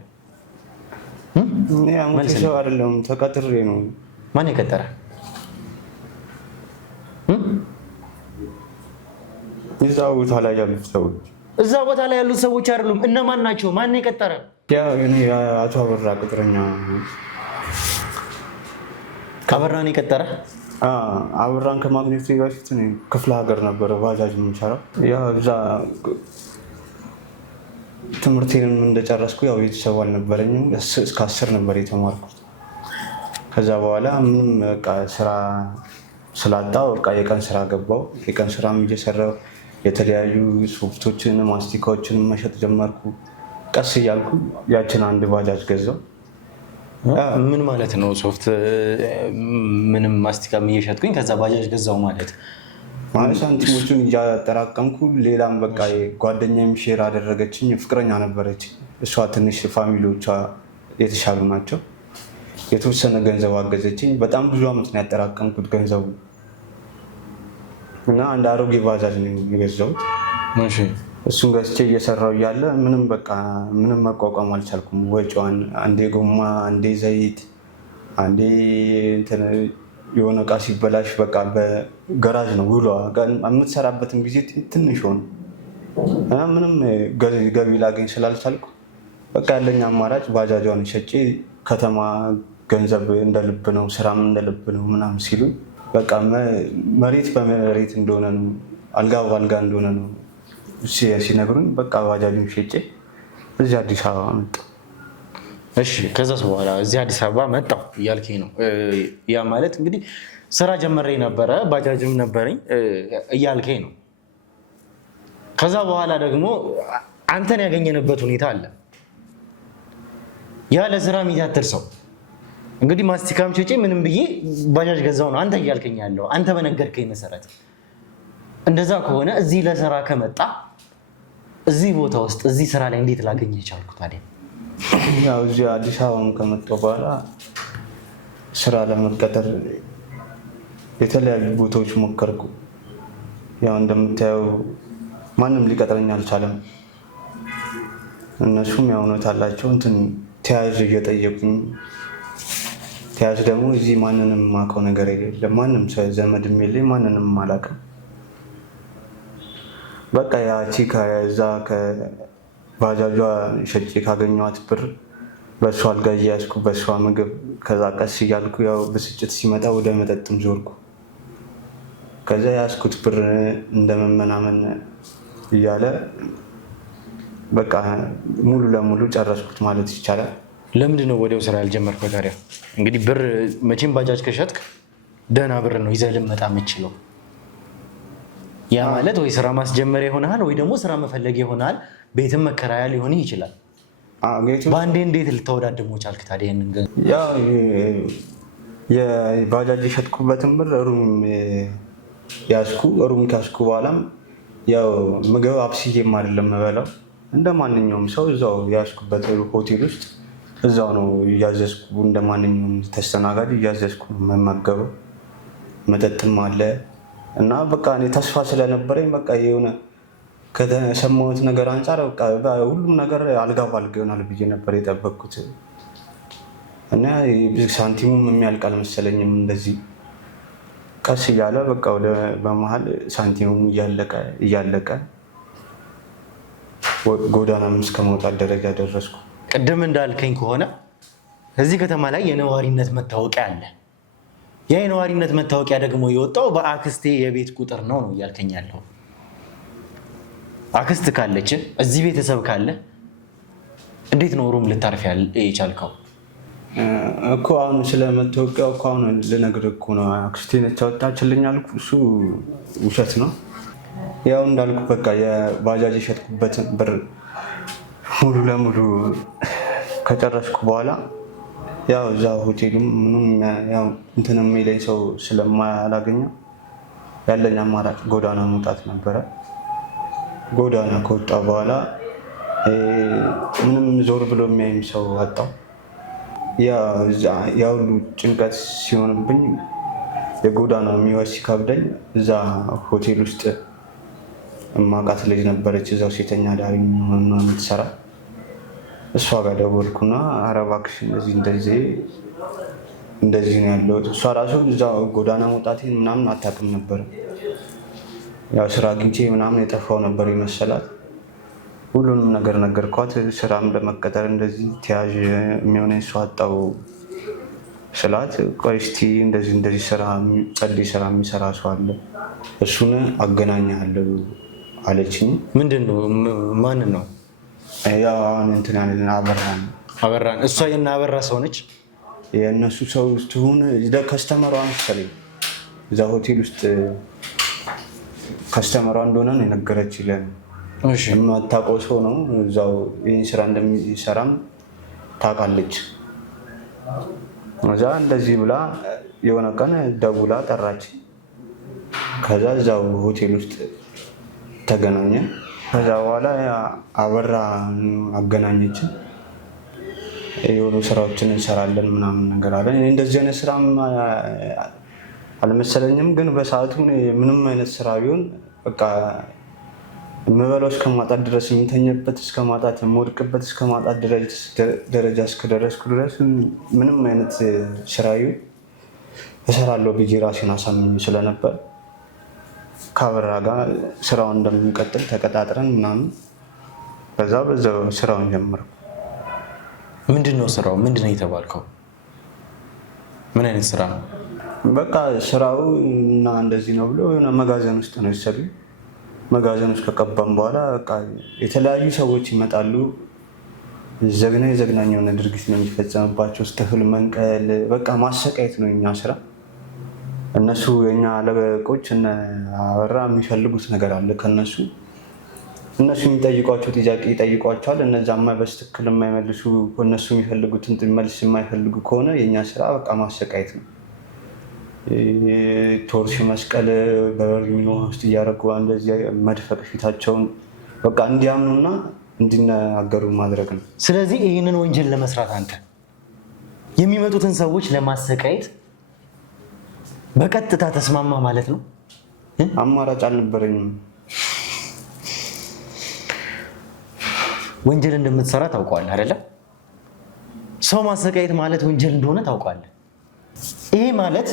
ያሞቴ ሰው አይደለም፣ ተቀጥሬ ነው። ማን የቀጠረ? እዛ ቦታ ላይ ያሉት ሰዎች። እዛ ቦታ ላይ ያሉት ሰዎች አይደሉም። እነማን ናቸው? ማን የቀጠረ? አቶ አበራ ቅጥረኛ። አበራን የቀጠረ? አበራን ከማግኘት በፊት ክፍለ ሀገር ነበረ ባጃጅ የምንሰራው። እዛ ትምህርቴንም እንደጨረስኩ ያው ቤተሰብ አልነበረኝም። እስከ 10 ነበር የተማርኩት። ከዛ በኋላ ምንም በቃ ስራ ስላጣው በቃ የቀን ስራ ገባው። የቀን ስራም እየሰራው የተለያዩ ሶፍቶችን ማስቲካዎችን መሸጥ ጀመርኩ። ቀስ እያልኩ ያችን አንድ ባጃጅ ገዛው። ምን ማለት ነው? ሶፍት ምንም ማስቲካም እየሸጥኩኝ ከዛ ባጃጅ ገዛው ማለት ሳንቲሞቹን እያጠራቀምኩ ሌላም በቃ ጓደኛዬም ሼር አደረገችኝ። ፍቅረኛ ነበረች። እሷ ትንሽ ፋሚሊዎቿ የተሻሉ ናቸው። የተወሰነ ገንዘብ አገዘችኝ። በጣም ብዙ አመት ነው ያጠራቀምኩት ገንዘቡ እና አንድ አሮጌ ባጃጅ ነው የገዛሁት። እሱን ገዝቼ እየሰራው እያለ ምንም መቋቋም አልቻልኩም። ወጪዋን አንዴ ጎማ፣ አንዴ ዘይት፣ አንዴ የሆነ እቃ ሲበላሽ በቃ በገራዥ ነው ውሏ። የምትሰራበትም ጊዜ ትንሽ ሆነ እና ምንም ገቢ ላገኝ ስላልቻልኩ በቃ ያለኝ አማራጭ ባጃጇን ሸጬ ከተማ ገንዘብ እንደልብ ነው፣ ስራም እንደልብ ነው ምናምን ሲሉኝ በቃ መሬት በመሬት እንደሆነ ነው፣ አልጋ በአልጋ እንደሆነ ነው ሲነግሩኝ በቃ ባጃጁን ሸጬ እዚህ አዲስ አበባ መጣሁ። እሺ ከዛስ በኋላ እዚህ አዲስ አበባ መጣሁ እያልከኝ ነው። ያ ማለት እንግዲህ ስራ ጀመረ ነበረ፣ ባጃጅም ነበረኝ እያልከኝ ነው። ከዛ በኋላ ደግሞ አንተን ያገኘንበት ሁኔታ አለ። ያ ለስራ የሚታትር ሰው እንግዲህ ማስቲካም ሸጬ ምንም ብዬ ባጃጅ ገዛው ነው አንተ እያልከኝ ያለው። አንተ በነገርከኝ መሰረት እንደዛ ከሆነ እዚህ ለስራ ከመጣ እዚህ ቦታ ውስጥ እዚህ ስራ ላይ እንዴት ላገኝ የቻልኩ ታዲያ? ያው እዚህ አዲስ አበባም ከመጣሁ በኋላ ስራ ለመቀጠር የተለያዩ ቦታዎች ሞከርኩ። ያው እንደምታየው ማንም ሊቀጥረኝ አልቻለም። እነሱም ያው እውነት አላቸው ተያዥ እየጠየቁኝ፣ ተያዥ ደግሞ እዚህ ማንንም የማውቀው ነገር የለም፣ ማንም ዘመድም የለኝ፣ ማንንም አላውቅም። በቃ ያቺ ከዛ ከባጃጇ ሸጬ ካገኘኋት ብር በእሷ አልጋ እያያዝኩ በእሷ ምግብ፣ ከዛ ቀስ እያልኩ ያው ብስጭት ሲመጣ ወደ መጠጥም ዞርኩ። ከዛ ያዝኩት ብር እንደመመናመን እያለ በቃ ሙሉ ለሙሉ ጨረስኩት ማለት ይቻላል። ለምንድን ነው ወዲያው ስራ ያልጀመርከው ታዲያ? እንግዲህ ብር መቼም ባጃጅ ከሸጥክ ደህና ብር ነው ይዘህ ልመጣ የምችለው። ያ ማለት ወይ ስራ ማስጀመሪያ ይሆናል ወይ ደግሞ ስራ መፈለጊያ ይሆናል። ቤትም መከራያ ሊሆን ይችላል። በአንዴ እንዴት ልታወዳድሞ ቻልክ ታዲያ? ይሄንን ገንዘብ ያው የባጃጅ የሸጥኩበትን ብር ሩም ያዝኩ። ሩም ካዝኩ በኋላም ያው ምግብ አብስዬም አይደለም የምበላው፣ እንደ ማንኛውም ሰው እዛው ያዝኩበት ሆቴል ውስጥ እዛው ነው እያዘዝኩ፣ እንደ ማንኛውም ተስተናጋጅ እያዘዝኩ ነው የምመገበው። መጠጥም አለ እና በቃ እኔ ተስፋ ስለነበረኝ በቃ የሆነ ከተሰማሁት ነገር አንጻር በቃ ሁሉም ነገር አልጋ ባልጋ ይሆናል ብዬ ነበር የጠበቅኩት እና ሳንቲሙም የሚያልቅ አልመሰለኝም። እንደዚህ ቀስ እያለ በቃ ወደ በመሀል ሳንቲሙም እያለቀ ጎዳናም እስከ መውጣት ደረጃ ደረስኩ። ቅድም እንዳልከኝ ከሆነ እዚህ ከተማ ላይ የነዋሪነት መታወቂያ አለ። ያ የነዋሪነት መታወቂያ ደግሞ የወጣው በአክስቴ የቤት ቁጥር ነው እያልከኝ ያለው። አክስት ካለች እዚህ ቤተሰብ ካለ እንዴት ነው ሩም ልታርፍ የቻልከው? እኮ አሁን ስለመታወቂያው እኮ አሁን ልነግርህ እኮ ነው። አክስቴ ነች ያወጣችልኝ አልኩ። እሱ ውሸት ነው። ያው እንዳልኩ በቃ የባጃጅ የሸጥኩበትን ብር ሙሉ ለሙሉ ከጨረስኩ በኋላ ያው እዛ ሆቴልም ምንም ያው እንትን የሚለኝ ሰው ስለማላገኘው ያለኝ አማራጭ ጎዳና መውጣት ነበረ። ጎዳና ከወጣ በኋላ ምንም ዞር ብሎ የሚያይም ሰው አጣው። ያ ሁሉ ጭንቀት ሲሆንብኝ የጎዳና የሚወስ ሲከብደኝ እዛ ሆቴል ውስጥ እማቃት ልጅ ነበረች፣ እዛው ሴተኛ ዳሪ የምትሰራ። እሷ ጋር ደወልኩና ኧረ እባክሽ እንደዚህ ነው ያለሁት። እሷ ራሱ እዛ ጎዳና መውጣቴን ምናምን አታውቅም ነበር። ያው ስራ አግኝቼ ምናምን የጠፋው ነበር ይመሰላት። ሁሉንም ነገር ነገርኳት። ስራም ለመቀጠር እንደዚህ ተያዥ የሚሆነኝ ሰው አጣው ስላት፣ ቆይ እስኪ እንደዚህ ስራ ጸልይ ስራ የሚሰራ ሰው አለ እሱን አገናኝሃለሁ አለችኝ። ምንድን ነው? ማንን ነው? ያው አሁን እንትን ያለን አበራን። እሷ የእነ አበራ ሰው ነች? የእነሱ ሰው ስትሆን ከስተመሯ መሰለኝ እዛ ሆቴል ውስጥ ከስተመሯ እንደሆነ ነው የነገረችኝ። የማታውቀው ሰው ነው። እዛው ይህን ስራ እንደሚሰራም ታውቃለች። እዛ እንደዚህ ብላ የሆነ ቀን ደውላ ጠራች። ከዛ እዛው ሆቴል ውስጥ ተገናኘ። ከዛ በኋላ አበራ አገናኘችን። የሆኑ ስራዎችን እንሰራለን ምናምን ነገር አለ። እንደዚህ አይነት ስራ አልመሰለኝም፣ ግን በሰዓቱ ምንም አይነት ስራ ቢሆን በቃ የምበላው እስከ ማጣት ድረስ፣ የምተኛበት እስከ ማጣት፣ የምወድቅበት እስከ ማጣት ደረጃ እስከደረስኩ ድረስ ምንም አይነት ስራዩ እሰራለሁ ብዬ ራሴን አሳምኝ ስለነበር ከአበራ ጋር ስራውን እንደምንቀጥል ተቀጣጥረን ምናምን በዛው ስራውን ጀመርኩ። ምንድን ነው ስራው? ምንድን ነው የተባልከው? ምን አይነት ስራ ነው? በቃ ስራው እና እንደዚህ ነው ብሎ የሆነ መጋዘን ውስጥ ነው የወሰዱኝ። መጋዘን ውስጥ ከቀባም በኋላ በቃ የተለያዩ ሰዎች ይመጣሉ። ዘግናኝ የሆነ ድርጊት ነው የሚፈጸምባቸው። ጥፍር መንቀል፣ በቃ ማሰቃየት ነው የኛ ስራ። እነሱ የኛ አለቆች እነ አበራ የሚፈልጉት ነገር አለ ከነሱ። እነሱ የሚጠይቋቸው ጥያቄ ይጠይቋቸዋል። እነዛማ በስትክክል የማይመልሱ እነሱ የሚፈልጉትን መልስ የማይፈልጉ ከሆነ የኛ ስራ በቃ ማሰቃየት ነው። ቶርች መስቀል በበርሚኖ ውስጥ እያደረጉ እንደዚህ መድፈቅ ፊታቸውን በቃ እንዲያምኑና እንዲናገሩ ማድረግ ነው። ስለዚህ ይህንን ወንጀል ለመስራት አንተ የሚመጡትን ሰዎች ለማሰቃየት በቀጥታ ተስማማ ማለት ነው? አማራጭ አልነበረኝም። ወንጀል እንደምትሰራ ታውቀዋለህ አይደለም? ሰው ማሰቃየት ማለት ወንጀል እንደሆነ ታውቀዋለህ። ይሄ ማለት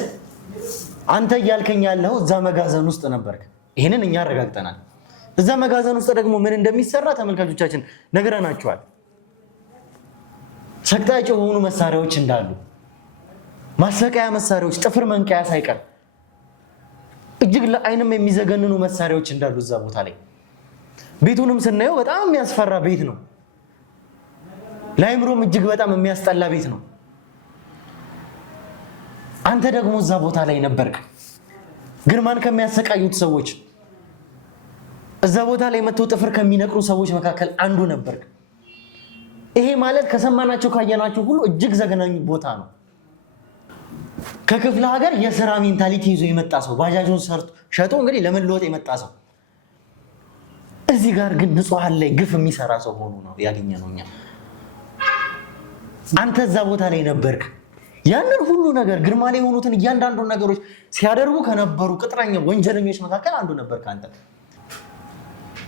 አንተ እያልከኝ ያለው እዛ መጋዘን ውስጥ ነበርክ። ይሄንን እኛ አረጋግጠናል። እዛ መጋዘን ውስጥ ደግሞ ምን እንደሚሰራ ተመልካቾቻችን ነግረናቸዋል። ሰቅጣጭ የሆኑ መሳሪያዎች እንዳሉ፣ ማሰቃያ መሳሪያዎች፣ ጥፍር መንቀያ ሳይቀር እጅግ ለዓይንም የሚዘገንኑ መሳሪያዎች እንዳሉ እዛ ቦታ ላይ። ቤቱንም ስናየው በጣም የሚያስፈራ ቤት ነው። ለአይምሮም እጅግ በጣም የሚያስጠላ ቤት ነው። አንተ ደግሞ እዛ ቦታ ላይ ነበርክ። ግርማን ከሚያሰቃዩት ሰዎች፣ እዛ ቦታ ላይ መጥተው ጥፍር ከሚነቅሉ ሰዎች መካከል አንዱ ነበርክ። ይሄ ማለት ከሰማናቸው ካየናቸው ሁሉ እጅግ ዘግናኝ ቦታ ነው። ከክፍለ ሀገር የስራ ሜንታሊቲ ይዞ የመጣ ሰው፣ ባጃጁን ሸጦ እንግዲህ ለመለወጥ የመጣ ሰው፣ እዚህ ጋር ግን ንጹሐን ላይ ግፍ የሚሰራ ሰው ሆኖ ነው ያገኘነው እኛ። አንተ እዛ ቦታ ላይ ነበርክ። ያንን ሁሉ ነገር ግርማ ላይ የሆኑትን እያንዳንዱን ነገሮች ሲያደርጉ ከነበሩ ቅጥረኛ ወንጀለኞች መካከል አንዱ ነበርክ አንተ።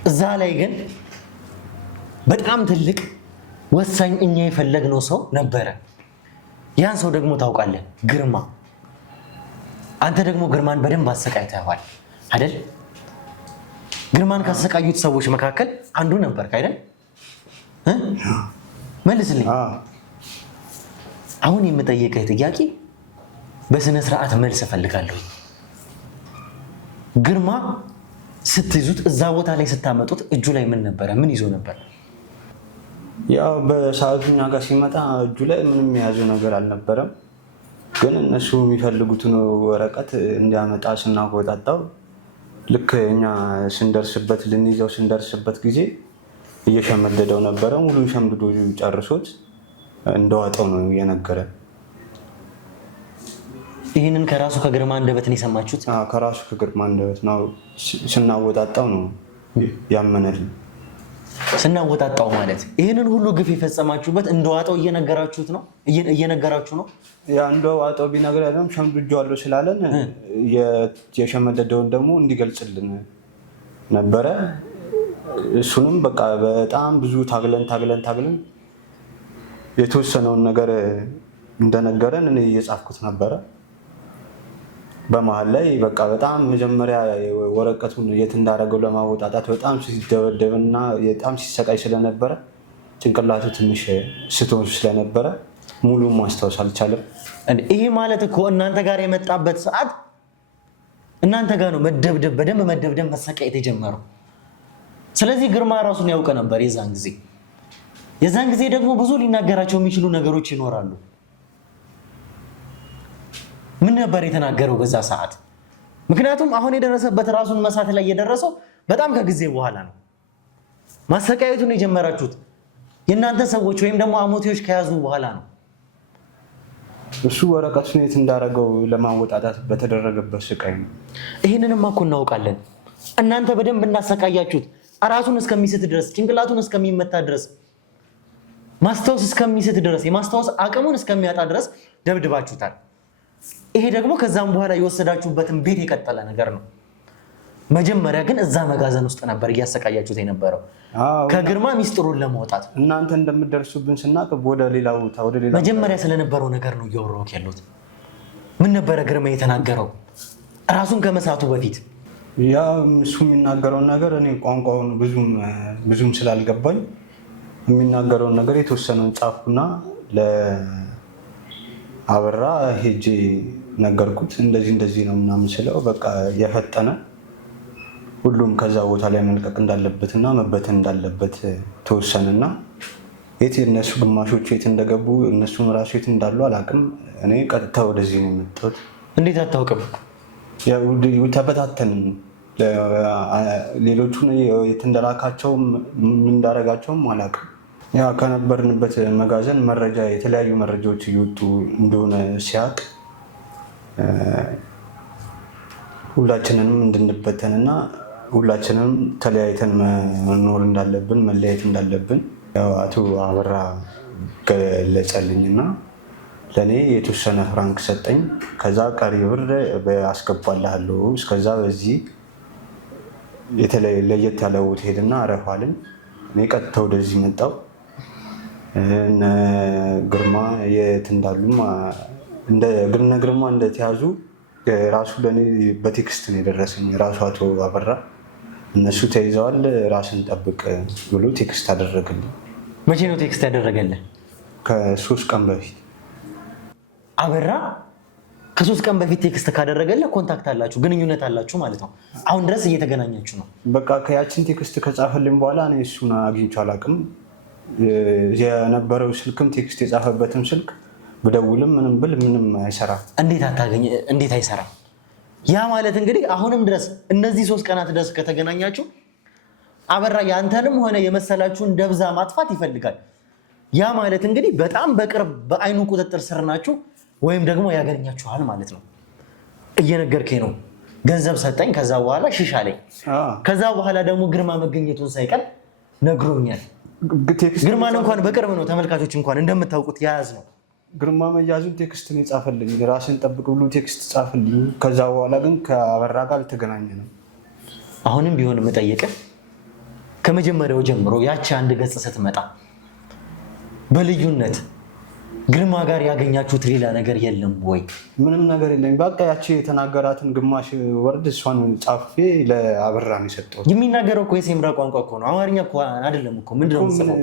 እዛ ላይ ግን በጣም ትልቅ ወሳኝ እኛ የፈለግነው ሰው ነበረ። ያን ሰው ደግሞ ታውቃለህ፣ ግርማ። አንተ ደግሞ ግርማን በደንብ አሰቃይተዋል አይደል? ግርማን ካሰቃዩት ሰዎች መካከል አንዱ ነበርክ አይደል? መልስልኝ። አሁን የምጠይቀህ ጥያቄ በስነ ስርዓት መልስ እፈልጋለሁ። ግርማ ስትይዙት፣ እዛ ቦታ ላይ ስታመጡት እጁ ላይ ምን ነበረ? ምን ይዞ ነበር? ያው በሰዓቱ እኛ ጋር ሲመጣ እጁ ላይ ምንም የያዘው ነገር አልነበረም። ግን እነሱ የሚፈልጉትን ወረቀት እንዲያመጣ ስናወጣጣው ልክ እኛ ስንደርስበት ልንይዘው ስንደርስበት ጊዜ እየሸመደደው ነበረ። ሙሉ ሸምድዶ ጨርሶት እንደዋጠው ነው የነገረን። ይህንን ከራሱ ከግርማ አንደበት ነው የሰማችሁት? ከራሱ ከግርማ አንደበት ነው ስናወጣጣው ነው ያመነልን። ስናወጣጣው ማለት ይህንን ሁሉ ግፍ የፈጸማችሁበት እንደዋጠው እየነገራችሁ ነው? ያ እንደዋጠው ቢነግረንም ሸምድጄዋለሁ ስላለን የሸመደደውን ደግሞ እንዲገልጽልን ነበረ። እሱንም በቃ በጣም ብዙ ታግለን የተወሰነውን ነገር እንደነገረን እኔ እየጻፍኩት ነበረ። በመሀል ላይ በቃ በጣም መጀመሪያ ወረቀቱን የት እንዳደረገው ለማወጣጣት በጣም ሲደበደብና በጣም ሲሰቃይ ስለነበረ ጭንቅላቱ ትንሽ ስቶ ስለነበረ ሙሉ ማስታወስ አልቻለም። ይሄ ማለት እኮ እናንተ ጋር የመጣበት ሰዓት እናንተ ጋር ነው በደንብ መደብደብ መሰቃየት የጀመረው። ስለዚህ ግርማ ራሱን ያውቀ ነበር የዛን ጊዜ ደግሞ ብዙ ሊናገራቸው የሚችሉ ነገሮች ይኖራሉ። ምን ነበር የተናገረው በዛ ሰዓት? ምክንያቱም አሁን የደረሰበት ራሱን መሳት ላይ የደረሰው በጣም ከጊዜ በኋላ ነው። ማሰቃየቱን የጀመራችሁት የእናንተ ሰዎች ወይም ደግሞ አሞቴዎች ከያዙ በኋላ ነው። እሱ ወረቀቱን የት እንዳደረገው ለማወጣጣት በተደረገበት ስቃይ ነው። ይህንንም እኮ እናውቃለን። እናንተ በደንብ እናሰቃያችሁት፣ ራሱን እስከሚስት ድረስ፣ ጭንቅላቱን እስከሚመታ ድረስ፣ ማስታወስ እስከሚስት ድረስ፣ የማስታወስ አቅሙን እስከሚያጣ ድረስ ደብድባችሁታል። ይሄ ደግሞ ከዛም በኋላ የወሰዳችሁበትን ቤት የቀጠለ ነገር ነው። መጀመሪያ ግን እዛ መጋዘን ውስጥ ነበር እያሰቃያችሁት የነበረው ከግርማ ሚስጥሩን ለማውጣት። እናንተ እንደምትደርሱብን ስናቅ ወደ ሌላ ቦታ መጀመሪያ ስለነበረው ነገር ነው እያወራሁት ያለሁት። ምን ነበረ ግርማ የተናገረው ራሱን ከመሳቱ በፊት? ያ እሱ የሚናገረውን ነገር እኔ ቋንቋውን ብዙም ስላልገባኝ የሚናገረውን ነገር የተወሰነውን ጻፍኩና ለአበራ ሄጄ ነገርኩት። እንደዚህ ነው ምናምን ስለው በቃ የፈጠነ ሁሉም ከዛ ቦታ ላይ መልቀቅ እንዳለበትና መበተን እንዳለበት ተወሰንና እነሱ ግማሾቹ የት እንደገቡ እነሱም ራሱ የት እንዳሉ አላውቅም። እኔ ቀጥታ ወደዚህ ነው የመጣሁት። እንዴት አታውቅም? ተበታተንን። ሌሎቹን የት እንደላካቸውም እንዳረጋቸውም አላውቅም። ያ ከነበርንበት መጋዘን የተለያዩ መረጃዎች እየወጡ እንደሆነ ሲያውቅ ሁላችንንም እንድንበተንና ሁላችንም ተለያይተን መኖር እንዳለብን መለያየት እንዳለብን አቶ አበራ ገለጸልኝና ለእኔ የተወሰነ ፍራንክ ሰጠኝ። ከዛ ቀሪ ብር አስገባልሃለሁ፣ እስከዛ በዚህ ለየት ያለ ቦታ ሄድና አረፋልን። እኔ ቀጥታ ወደዚህ መጣሁ። እነ ግርማ የት እንዳሉም ግርማ እንደተያዙ ራሱ ለእኔ በቴክስት ነው የደረሰኝ። ራሱ አቶ አበራ እነሱ ተይዘዋል ራስን ጠብቅ ብሎ ቴክስት አደረገልኝ። መቼ ነው ቴክስት ያደረገልህ? ከ3 ቀን በፊት። አበራ ከ3 ቀን በፊት ቴክስት ካደረገልህ ኮንታክት አላችሁ፣ ግንኙነት አላችሁ ማለት ነው። አሁን ድረስ እየተገናኛችሁ ነው። በቃ ከያችን ቴክስት ከጻፈልኝ በኋላ እኔ እሱን አግኝቼው አላውቅም። የነበረው ስልክም ቴክስት የጻፈበትም ስልክ ብደውልም ምንም ብል ምንም አይሰራም። እንዴት አይሰራም? ያ ማለት እንግዲህ አሁንም ድረስ እነዚህ 3 ቀናት ድረስ ከተገናኛችሁ አበራ ያንተንም ሆነ የመሰላችሁን ደብዛ ማጥፋት ይፈልጋል። ያ ማለት እንግዲህ በጣም በቅርብ በአይኑ ቁጥጥር ስር ናችሁ ወይም ደግሞ ያገኛችኋል ማለት ነው። እየነገርከኝ ነው። ገንዘብ ሰጠኝ፣ ከዛ በኋላ ሽሽ አለኝ። ከዛ በኋላ ደግሞ ግርማ መገኘቱን ሳይቀር ነግሮኛል። ግርማን እንኳን በቅርብ ነው ተመልካቾች እንኳን እንደምታውቁት የያዝ ነው። ግርማ መያዙን ቴክስት ነው የጻፈልኝ። ራስን ጠብቅ ብሎ ቴክስት ጻፈልኝ። ከዛ በኋላ ግን ከአበራ ጋር አልተገናኘንም። አሁንም ቢሆን የምጠይቅህ ከመጀመሪያው ጀምሮ ያቺ አንድ ገጽ ስትመጣ በልዩነት ግርማ ጋር ያገኛችሁት ሌላ ነገር የለም ወይ? ምንም ነገር የለም። በቃ ያቺ የተናገራትን ግማሽ ወርድ እሷን ጻፌ ለአበራ ነው የሰጠሁት። የሚናገረው እኮ የሴምራ ቋንቋ እኮ ነው፣ አማርኛ እኮ አይደለም እኮ። ምንድን ነው የምጽፈው?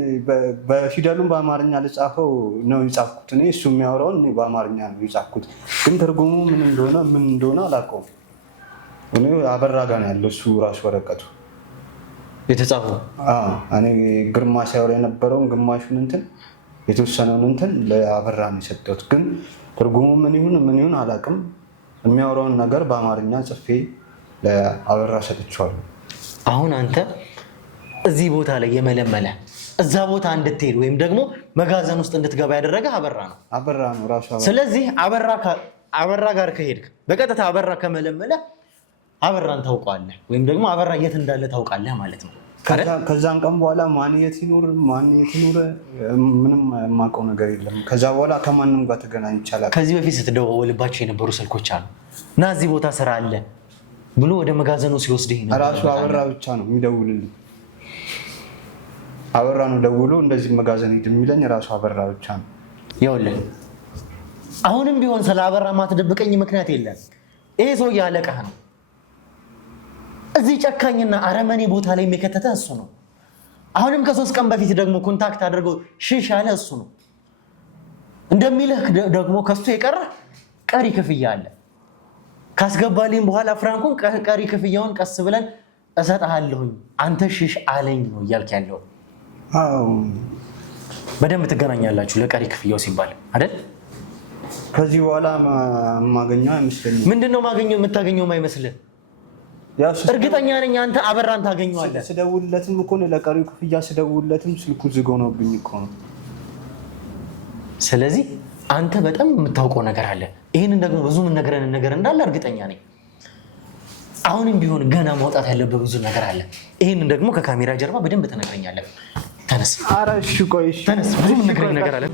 በፊደሉም በአማርኛ ልጻፈው ነው የጻፍኩት እኔ። እሱ የሚያወራውን እኔ በአማርኛ ነው የጻፍኩት፣ ግን ትርጉሙ ምን እንደሆነ አላውቀውም። እኔ አበራ ጋር ነው ያለው እሱ ራሱ ወረቀቱ የተጻፈው። እኔ ግርማ ሲያወራ የነበረውን ግማሹን የተወሰነውን ለአበራ ነው የሰጠሁት፣ ግን ትርጉሙ ምን ይሁን አላውቅም። የሚያወራውን ነገር በአማርኛ ጽፌ ለአበራ ሰጥቼዋለሁ። አሁን አንተ እዚህ ቦታ ላይ የመለመለ እዛ ቦታ እንድትሄድ ወይም ደግሞ መጋዘን ውስጥ እንድትገባ ያደረገ አበራ ነው ራሱ። ስለዚህ አበራ ጋር ከሄድክ በቀጥታ አበራ ከመለመለ አበራን ታውቀዋለህ ወይም ደግሞ አበራ የት እንዳለ ታውቃለህ ማለት ነው። ከዛን ቀን በኋላ ማን የት ይኑር ምንም የማውቀው ነገር የለም። ከዛ በኋላ ከማንም ጋር ተገናኝ ይቻላል። ከዚህ በፊት ስትደዋወልባቸው የነበሩ ስልኮች አሉ እና እዚህ ቦታ ስራ አለ ብሎ ወደ መጋዘኑ ሲወስድህ ራሱ አበራ ብቻ ነው የሚደውልልኝ። አበራ ነው ደውሎ እንደዚህ መጋዘን ሂድ የሚለኝ ራሱ አበራ ብቻ ነው። ይኸውልህ አሁንም ቢሆን ስለ አበራ ማትደብቀኝ ምክንያት የለም። ይሄ ሰውዬ አለቃህ ነው። እዚህ ጨካኝና አረመኔ ቦታ ላይ የሚከተተ እሱ ነው። አሁንም ከ3 ቀን በፊት ደግሞ ኮንታክት አድርገው ሽሽ ያለ እሱ ነው። እንደሚልህ ደግሞ ከሱ የቀረ ቀሪ ክፍያ አለ። ካስገባልኝ በኋላ ፍራንኩን ቀሪ ክፍያውን ቀስ ብለን እሰጥሃለሁኝ አንተ ሽሽ አለኝ ነው እያልክ ያለው። በደንብ ትገናኛላችሁ ለቀሪ ክፍያው ሲባል አይደል? ከዚህ በኋላ ማገኘው አይመስለኝም። ምንድነው ማገኘው? የምታገኘው አይመስልህ? እርግጠኛ ነኝ አንተ አበራን ታገኘዋለህ። ስደውልለትም እኮ ለቀሪው ክፍያ ስደውልለትም ስልኩ ዝግ ሆኖብኝ እኮ ነው። ስለዚህ አንተ በጣም የምታውቀው ነገር አለ። ይህንን ደግሞ ብዙ የምንነግረን ነገር እንዳለ እርግጠኛ ነኝ። አሁንም ቢሆን ገና ማውጣት ያለበት ብዙ ነገር አለ። ይህንን ደግሞ ከካሜራ ጀርባ በደንብ ትነግረኛለህ። ተነስ። ኧረ እሺ ቆይ፣ ተነስ። ብዙ የምንነግረን ነገር አለ።